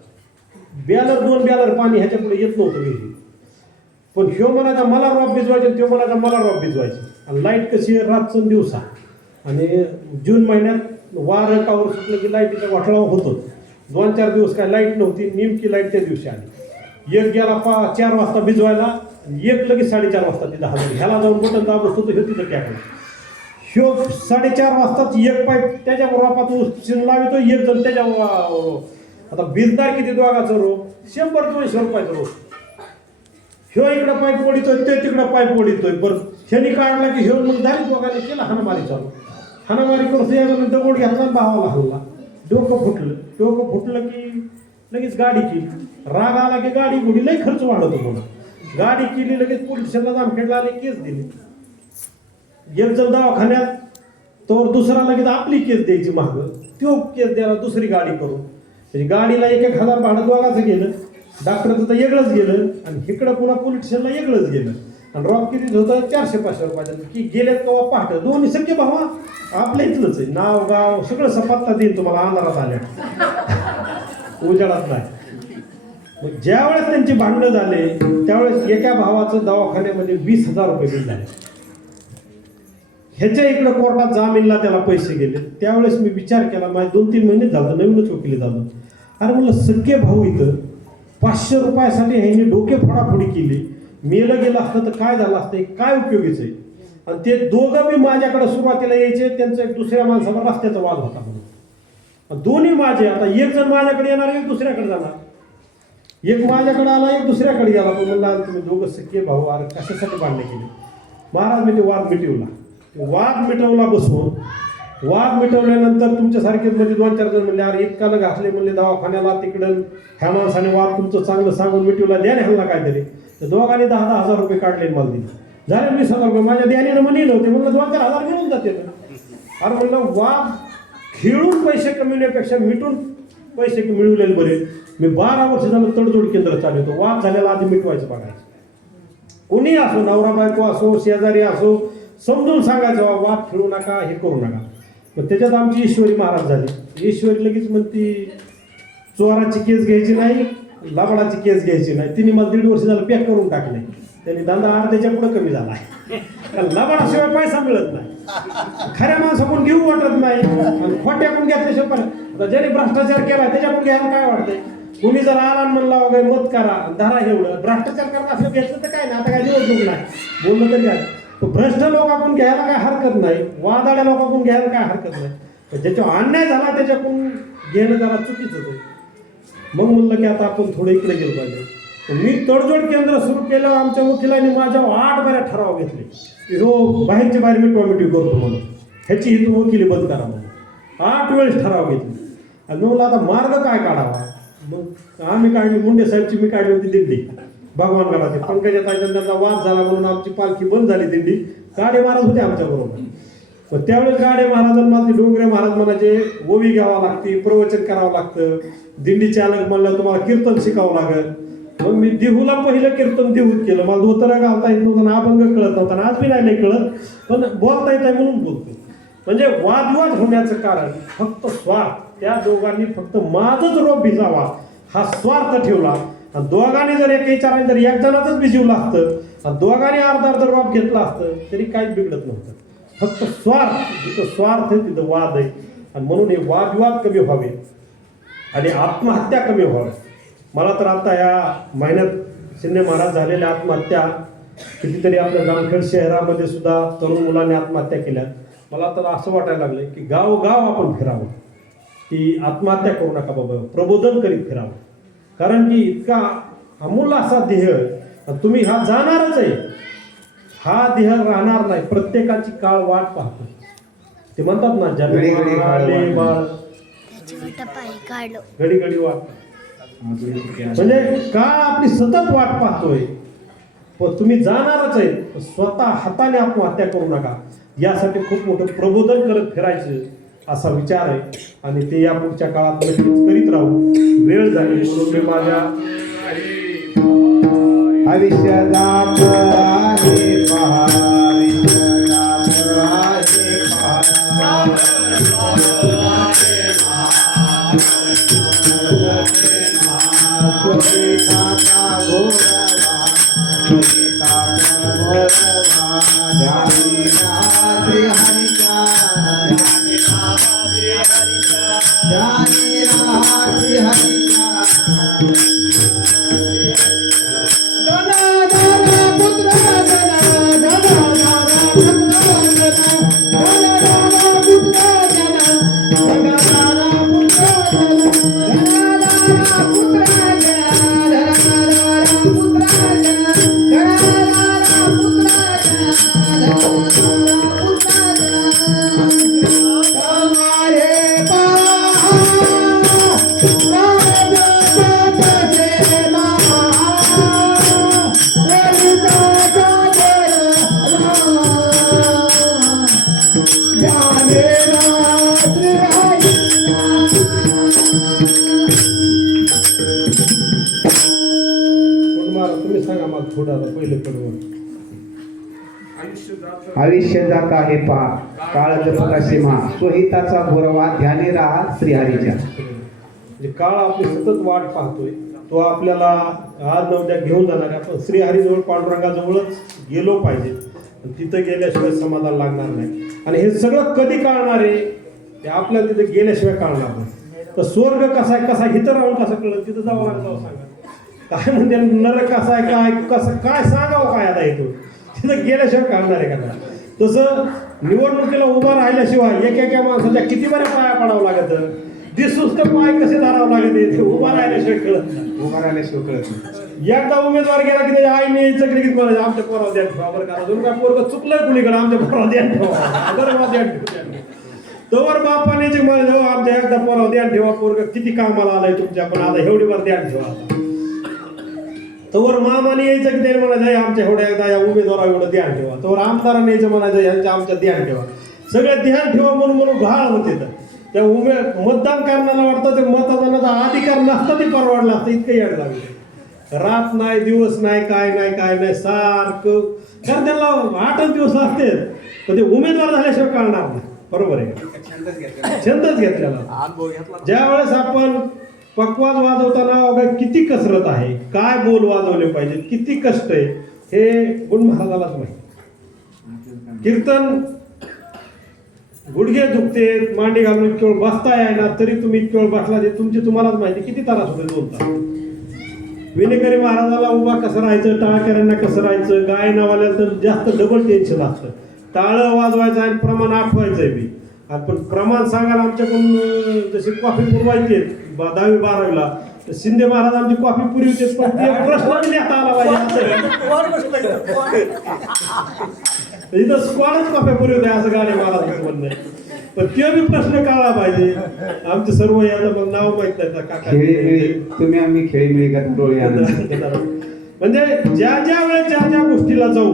2 बॅलर पाणी ह्याच्या पुढे येत नव्हतं विहिरीत. पण ह्यो म्हणायचा मला रॉब भिजवायचे, तो म्हणायचा मला रॉब भिजवायचे. आणि लाईट कशी आहे? रातचं दिवसा. आणि जून महिन्यात वारं कावर सुटलं की लाईटीचा घोटाळा होतो. 2-4 दिवस काय लाईट नव्हती, नेमकी लाईट त्या दिवशी आली. एक गेला 4 वाजता भिजवायला, एक लगेच 4:30 वाजता तिथं हजर. ह्याला जाऊन बटन दाबत होतो, ह्यो तिथं टाकलं. ह्यो 4:30 वाजताच एक पाईप त्याच्यावर वापात लावितो, एक जण त्याच्यावर. आता भिजणार किती दोघाचं रो? 100-200 रुपयाचं रो. ह्यो इकडं पाईप ओढितोय, ते तिकडं पाईप ओढितोय. बरं ह्यानी काढला की ह्यो मग झाली, दोघांनी केला हाणामारी चालू. हाणामारी करतो, याचं दगड घेतला, भावाला हल्ला. डोकं फुटलं की लगेच गाडी केली. राग आला की गाडी घोडी, लई खर्च वाढवतो म्हणून गाडी केली. लगेच पोलीस स्टेशनला जामखेडला आले, केस दिली. एक जण दवाखान्यात, तर दुसरा लगेच आपली केस द्यायची मागं. तो केस द्यायला दुसरी गाडी करून म्हणजे गाडीला 1,000 भाडं दोघाचं गेलं, डॉक्टरचं तर वेगळंच गेलं आणि इकडं पुन्हा पोलीस स्टेशनला वेगळंच गेलं आणि रॉब किती होतं 400-500 रुपयाचं की गेलेत कवा पहाटं दोन्ही सख्खे भावा आपल्या इथलंच आहे, नाव गाव सगळं सपात्ता देईन तुम्हाला अंधारात आल्या उजाडात नाही. मग ज्यावेळेस त्यांची भांडणं झाले त्यावेळेस एका भावाचं दवाखान्यामध्ये 20,000 रुपये बिल झाले. ह्याच्या इकडं कोर्टात जामीनला त्याला पैसे गेले. त्यावेळेस मी विचार केला, माझे 2-3 महिने झालं नवीनच वकिली झालं. अरे म्हणलं सगळे भाऊ इथं 500 रुपयासाठी ह्यांनी डोके फोडाफोडी केली, मेलं गेलं असतं तर काय झालं असतं, काय उपयोगीचं आहे. आणि ते दोघं बी माझ्याकडे सुरुवातीला यायचे, त्यांचा एक दुसऱ्या माणसावर रस्त्याचा वाद होता म्हणून. दोन्ही माझे, आता एक जण माझ्याकडे येणार एक दुसऱ्याकडे जाणार, एक माझ्याकडे आला एक दुसऱ्याकडे गेला. पण म्हणला तुम्ही दोघं सख्खे भाऊ अरे कशासाठी भांडणे केली. महाराज मी ते वाद मिटवला, वाद मिटवला बसून. वाद मिटवल्यानंतर तुमच्यासारखे म्हणजे 2-4 जण म्हणले अरे इतकाला घातले म्हणले दवाखान्याला तिकडं ह्या माणसाने वाद तुमचं चांगलं सांगून मिटवला, द्या ह्याला काहीतरी. तर दोघांनी 10,000 रुपये काढले मला दिले, झाले 20,000 रुपये. माझ्या ध्यानीनं म्हणले नव्हते, म्हणलं 2-4 हजार मिळून जाते. अरे म्हणलं वाद खेळून पैसे कमविण्यापेक्षा मिटून पैसे मिळवलेले बरे. मी 12 वर्ष झालं तडजोड केंद्र चालवतो. वाद झालेला आधी मिटवायचं बघायचं. कोणी असो, नवरा बायको असो, शेजारी असो, समजून सांगायचं वाद खेळू नका, हे करू नका. मग त्याच्यात आमची ईश्वरी महाराज झाली. ईश्वरी लगेच म्हणती चोराची केस घ्यायची नाही, लबाडाची केस घ्यायची नाही. तिने मला 1.5 वर्ष झालं पॅक करून टाकले. त्यांनी धंदा अर्ध्याच्या पुढे कमी झाला आहे. लबाडाशिवाय पैसा मिळत नाही, खऱ्या माणसाकडून घेऊ वाटत नाही आणि खोट्याकडून घेतल्याशिवाय पण. आता ज्याने भ्रष्टाचार केला त्याच्याकडून घ्यायला काय वाटतंय. कुणी जर आला म्हणला वगैरे मत करा धरा एवढं भ्रष्टाचार करत असं घेतलं तर काय नाही. आता काय निवडणूक नाही बोललं तरी काय. भ्रष्ट लोकांकडून घ्यायला काय हरकत नाही, वादाड्या लोकांकडून घ्यायला काय हरकत नाही. ज्याच्यावर अन्याय झाला त्याच्याकडून घेणं जरा चुकीचं आहे. मग म्हणलं की आता आपण थोडं इकडे गेलं पाहिजे. मी तडजोड केंद्र सुरू केलं. आमच्या वकिलांनी माझ्यावर 8 बऱ्या ठराव घेतले की हो बाहेरच्या बाहेर मिटवामिटवी करतो म्हणून, ह्याची इथून वकिली बंद करा म्हणून. 8 वेळेस ठराव घेतले. आणि मी म्हणलं आता मार्ग काय काढावा. मग आम्ही काढली, मुंडे साहेबची मी काढली होती दिंडी भगवानगडाची. पंकजा ताईंचा वाद झाला म्हणून आमची पालखी बंद झाली दिंडी. गाडे महाराज होते आमच्याबरोबर. पण त्यावेळेस गाडे महाराजांना डोंगरे महाराज म्हणायचे ओवी घ्यावं लागते, प्रवचन करावं लागतं. दिंडी चालक म्हणलं तुम्हाला कीर्तन शिकावं लागेल. मग मी देहूला पहिलं कीर्तन देहूत केलं. मला धोतरं घालता येत नव्हतं, अभंग कळत नव्हता, आज बी नाही कळत, पण बोलता येत आहे म्हणून बोलतो. म्हणजे वादविवाद होण्याचं कारण फक्त स्वार्थ. त्या दोघांनी फक्त माझंच रोप भिजावा हा स्वार्थ ठेवला. आणि दोघांनी जर एक विचाराने जर एक जणाचंच भिजवलं असतं आणि दोघांनी अर्धा रोप घेतला असतं तरी काहीच बिघडत नव्हतं. फक्त स्वार्थ, जिथं स्वार्थ आहे तिथं वाद आहे. आणि म्हणून हे वादविवाद कमी व्हावे आणि आत्महत्या कमी व्हाव्या. मला तर आता या महिन्यात शिंदे महाराज झालेल्या आत्महत्या कितीतरी आपल्या जामखेड शहरामध्ये सुद्धा तरुण मुलांनी आत्महत्या केल्या. मला तर असं वाटायला लागलं की गावोगाव आपण फिरावं की आत्महत्या करू नका बाबा, प्रबोधन करीत फिरावं. कारण की इतका अमूल्य असा देह तुम्ही हा जाणारच आहे, हा देह राहणार नाही. प्रत्येकाची काळ वाट पाहतो. ते म्हणतात ना घडी घडी वाट, म्हणजे का आपली सतत वाट पाहतोय. पण तुम्ही जाणारच आहे, स्वतः हाताने आत्महत्या करू नका. यासाठी खूप मोठं प्रबोधन करत फिरायचं असा विचार आहे आणि ते या पुढच्या काळात करीत राहू. वेळ झाली म्हणून मी माझ्या आयुष्यात आहे थोडं आता पहिलं कडवं. आयुष्य जात आहे पहा काळ जपता सीमा स्वहिताचा गोरवा ध्यानी राहा श्रीहरीच्या. म्हणजे काळ आपली सतत वाट पाहतोय, तो आपल्याला आज न उद्या घेऊन जाणार आहे. आपण श्रीहरीजवळ पांडुरंगाजवळच गेलो पाहिजे. आणि तिथं गेल्याशिवाय समाधान लागणार नाही. आणि हे सगळं कधी कळणार आहे ते आपल्याला तिथे गेल्याशिवाय कळणार नाही. तर स्वर्ग कसा आहे, कसा इथं राहून कसं कळलं, तिथं जावं लागलं सांगा. काय म्हणते नरक कसा आहे, काय कसं काय सांगावं काय आता येतो, तिथं गेल्याशिवाय कळणार आहे का. तसं निवडणुकीला उभा राहिल्याशिवाय एका माणसाच्या किती बऱ्या पाया पडावं लागत, दिसूस तर पाय कसे धरावं लागत, ते उभा राहिल्याशिवाय कळत नाही. उभा राहिल्याशिवाय कळत नाही. एकदा उमेदवार गेला की त्याच्या आईने यायचं की म्हणायचं आमच्या पोरावर द्या ठेवा बरं का, अजून काय पोरगं चुकलंय कुणीकडे आमच्या पोरावर द्या ठेवा बरं द्या ठेवा. तोवर बापाने जे म्हणाले आमच्या एकदा पोरावर द्या ठेवा, पोरगं किती कामाला आलाय तुमच्या, पण आता एवढी वर द्या ठेवा. तोवर मामाने यायचं की त्याने म्हणायचं आमच्या एवढ्या एकदा या उमेदवारा एवढं ध्यान ठेवा. तोवर आमदाराने यायचं म्हणायचं यांच्या आमच्या ध्यान ठेवा. सगळं ध्यान ठेवा म्हणून म्हणून घाळ होते. तर त्या मतदान करण्याला वाटतं ते मतदानाचा अधिकार नसता ते परवडला असतं, इतकं याड लागलं. रात नाही दिवस नाही काय नाही सारखं, कारण त्याला 8च दिवस असते, पण ते उमेदवार झाल्याशिवाय कळणार नाही. बरोबर आहे, छंदच घेतलेला. ज्या वेळेस आपण पक्वाज वाजवताना वगैरे किती कसरत आहे, काय बोल वाजवले पाहिजे, किती कष्ट आहे, हे गुण महाराजालाच माहिती. कीर्तन गुडघे दुखते, मांडी घालून इतके वेळ बसता येणार, तरी तुम्ही इतके वेळ बसला ते तुम्हालाच माहिती किती त्रास होते 2 तास. विनेकरी महाराजाला उभा कसं राहायचं, टाळकऱ्यांना कसं राहायचं, गाय नावाल्याला तर जास्त डबल टेन्शन असतं. टाळं वाजवायचं आणि प्रमाण आठवायचंय बी. पण प्रमाण सांगायला आमच्याकडून जशी कॉफी पुरवायची 10वी 12वीला, तर शिंदे महाराज आमची कॉफी पुरी होते, पण ते प्रश्न लिहिता आला पाहिजे. इथं स्क्वॉडच कॉफी पुरी होते असं गाणे महाराजांचं म्हणणं आहे. पण ते बी प्रश्न कळला पाहिजे. आमचे सर्व याला मग नाव माहित नाही काका तुम्ही आम्ही खेळी का डोळे म्हणजे ज्या वेळेस ज्या गोष्टीला जाऊ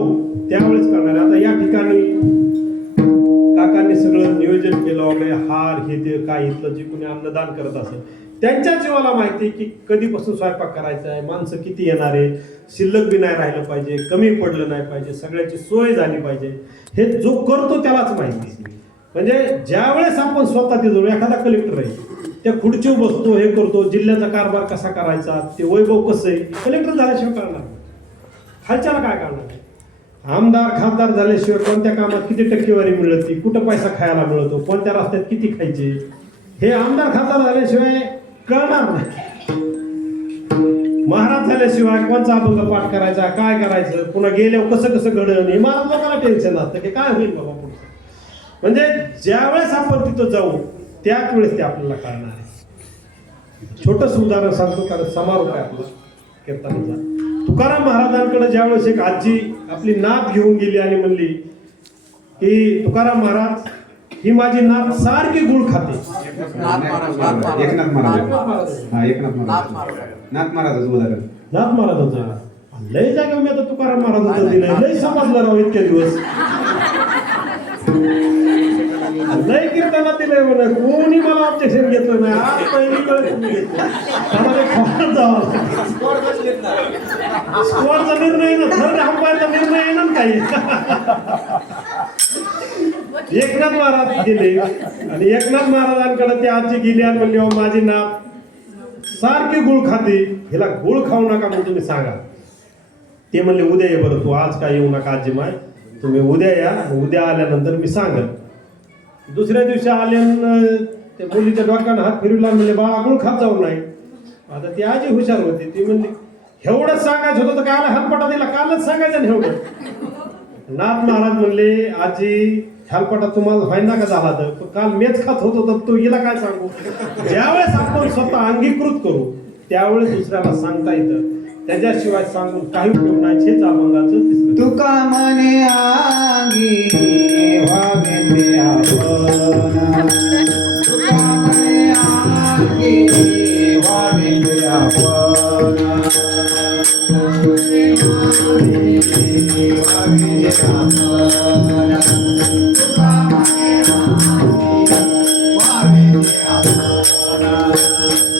त्यावेळेस करणार. आता या ठिकाणी काकांनी सगळं नियोजन केलं वगैरे, हार हे ते काय इथलं जे कोणी अन्नदान करत असेल त्यांच्या जीवाला माहिती की कधीपासून स्वयंपाक करायचा आहे, माणसं किती येणार आहे, शिल्लक बी नाही राहिलं पाहिजे, कमी पडलं नाही पाहिजे, सगळ्याची सोय झाली पाहिजे. हे जो करतो त्यालाच माहिती. म्हणजे ज्या वेळेस आपण स्वतः तिथं एखादा कलेक्टर आहे त्या खुर्चीवर बसतो, हे करतो, जिल्ह्याचा कारभार कसा करायचा, ते वैभव कसं आहे, कलेक्टर झाल्याशिवाय करणार, खालच्याला काय करणार. आमदार खासदार झाल्याशिवाय कोणत्या कामात किती टक्केवारी मिळते, कुठं पैसा खायला मिळतो, कोणत्या रस्त्यात किती खायचे, हे आमदार खासदार झाल्याशिवाय कळणार नाही. महाराज झाल्याशिवाय कोणचा अभंग पाठ करायचा, काय करायचं, पुन्हा गेल्यावर कसं कसं घडलं, हे महाराज मला टेन्शन असतं की काय होईल बाबा पुढचं. म्हणजे ज्या वेळेस आपण तिथं जाऊ त्याच वेळेस ते आपल्याला कळणार आहे. छोटंच उदाहरण सांगतो, कारण समारोप आहे आपला कीर्तनाचा. तुकाराम महाराजांकडे ज्यावेळेस एक आजी आपली नात घेऊन गेली आणि म्हणली की तुकाराम महाराज ही माझी नात सारखी गुळ खाते. एकनाथ महाराजांचं उदाहरण. नाथ महाराजांचं लय जागा मी आता तुकाराम महाराजांचं दिलंय, लय समजलं राव इतक्या दिवस, लय कीर्तनात दिलंय म्हणा, कोणी मला ऑब्जेक्शन घेतलं नाही. आज पहिली वेळ तुम्ही घेतलं, स्कोअरचा निर्णय ना, थर्ड अंपायरचा निर्णय आहे ना काही. एकनाथ महाराज गेले आणि एकनाथ महाराजांकडे ती आजी गेली आणि म्हणली माझी नात सारखी गुळ खाते, हिला गुळ खाऊ नका म्हणून तुम्ही सांगा. ते म्हणले उद्या ये बरं, तू आज काय येऊ नका आजी माय, तुम्ही उद्या या, उद्या आल्यानंतर मी सांगेन. दुसऱ्या दिवशी आल्यानं त्या मुलीच्या डोक्यानं हात फिरवला, म्हणले बाळा गुळ खात जाऊ नाही. आता ती आजी हुशार होती, ती म्हणली एवढंच सांगायचं होतं तर काल हातपटा दिला, कालच सांगायचं ना एवढं. नाथ महाराज म्हणले आजी हालपटा तुम्हाला व्हायना का झाला, तर काल मेच खात होतो तर तू हिला काय सांगू. ज्यावेळेस आपण स्वतः अंगीकृत करू त्यावेळेस दुसऱ्याला सांगता येतं, त्याच्याशिवाय सांगून काही उपयोग नाही. हेच अभंगाचं तुका मने आगी व्हावे ते आपण, तुका मने आगी व्हावे ते आपण,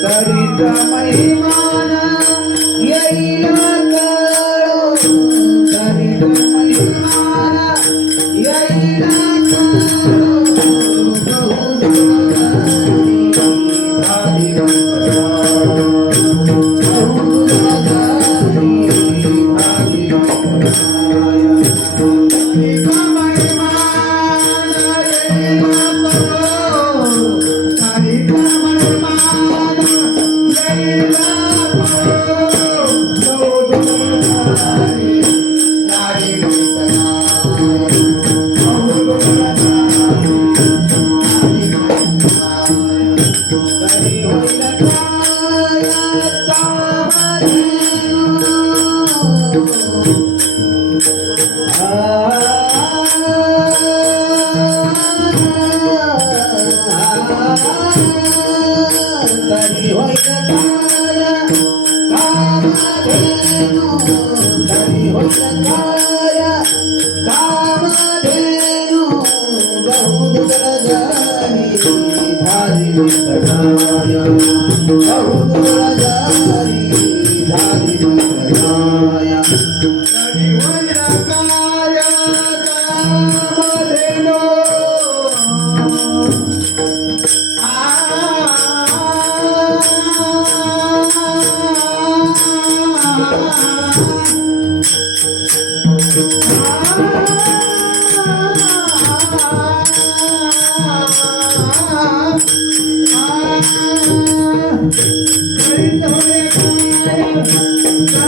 तरी महिमान येईल कळो तरी होईल तरी होईल तरी होईल कामधेनु बहुदूर जाई धारी विठ्ठलाय बहुदूर जाई धारी विठ्ठलाय तरी होईल कामधेनु आ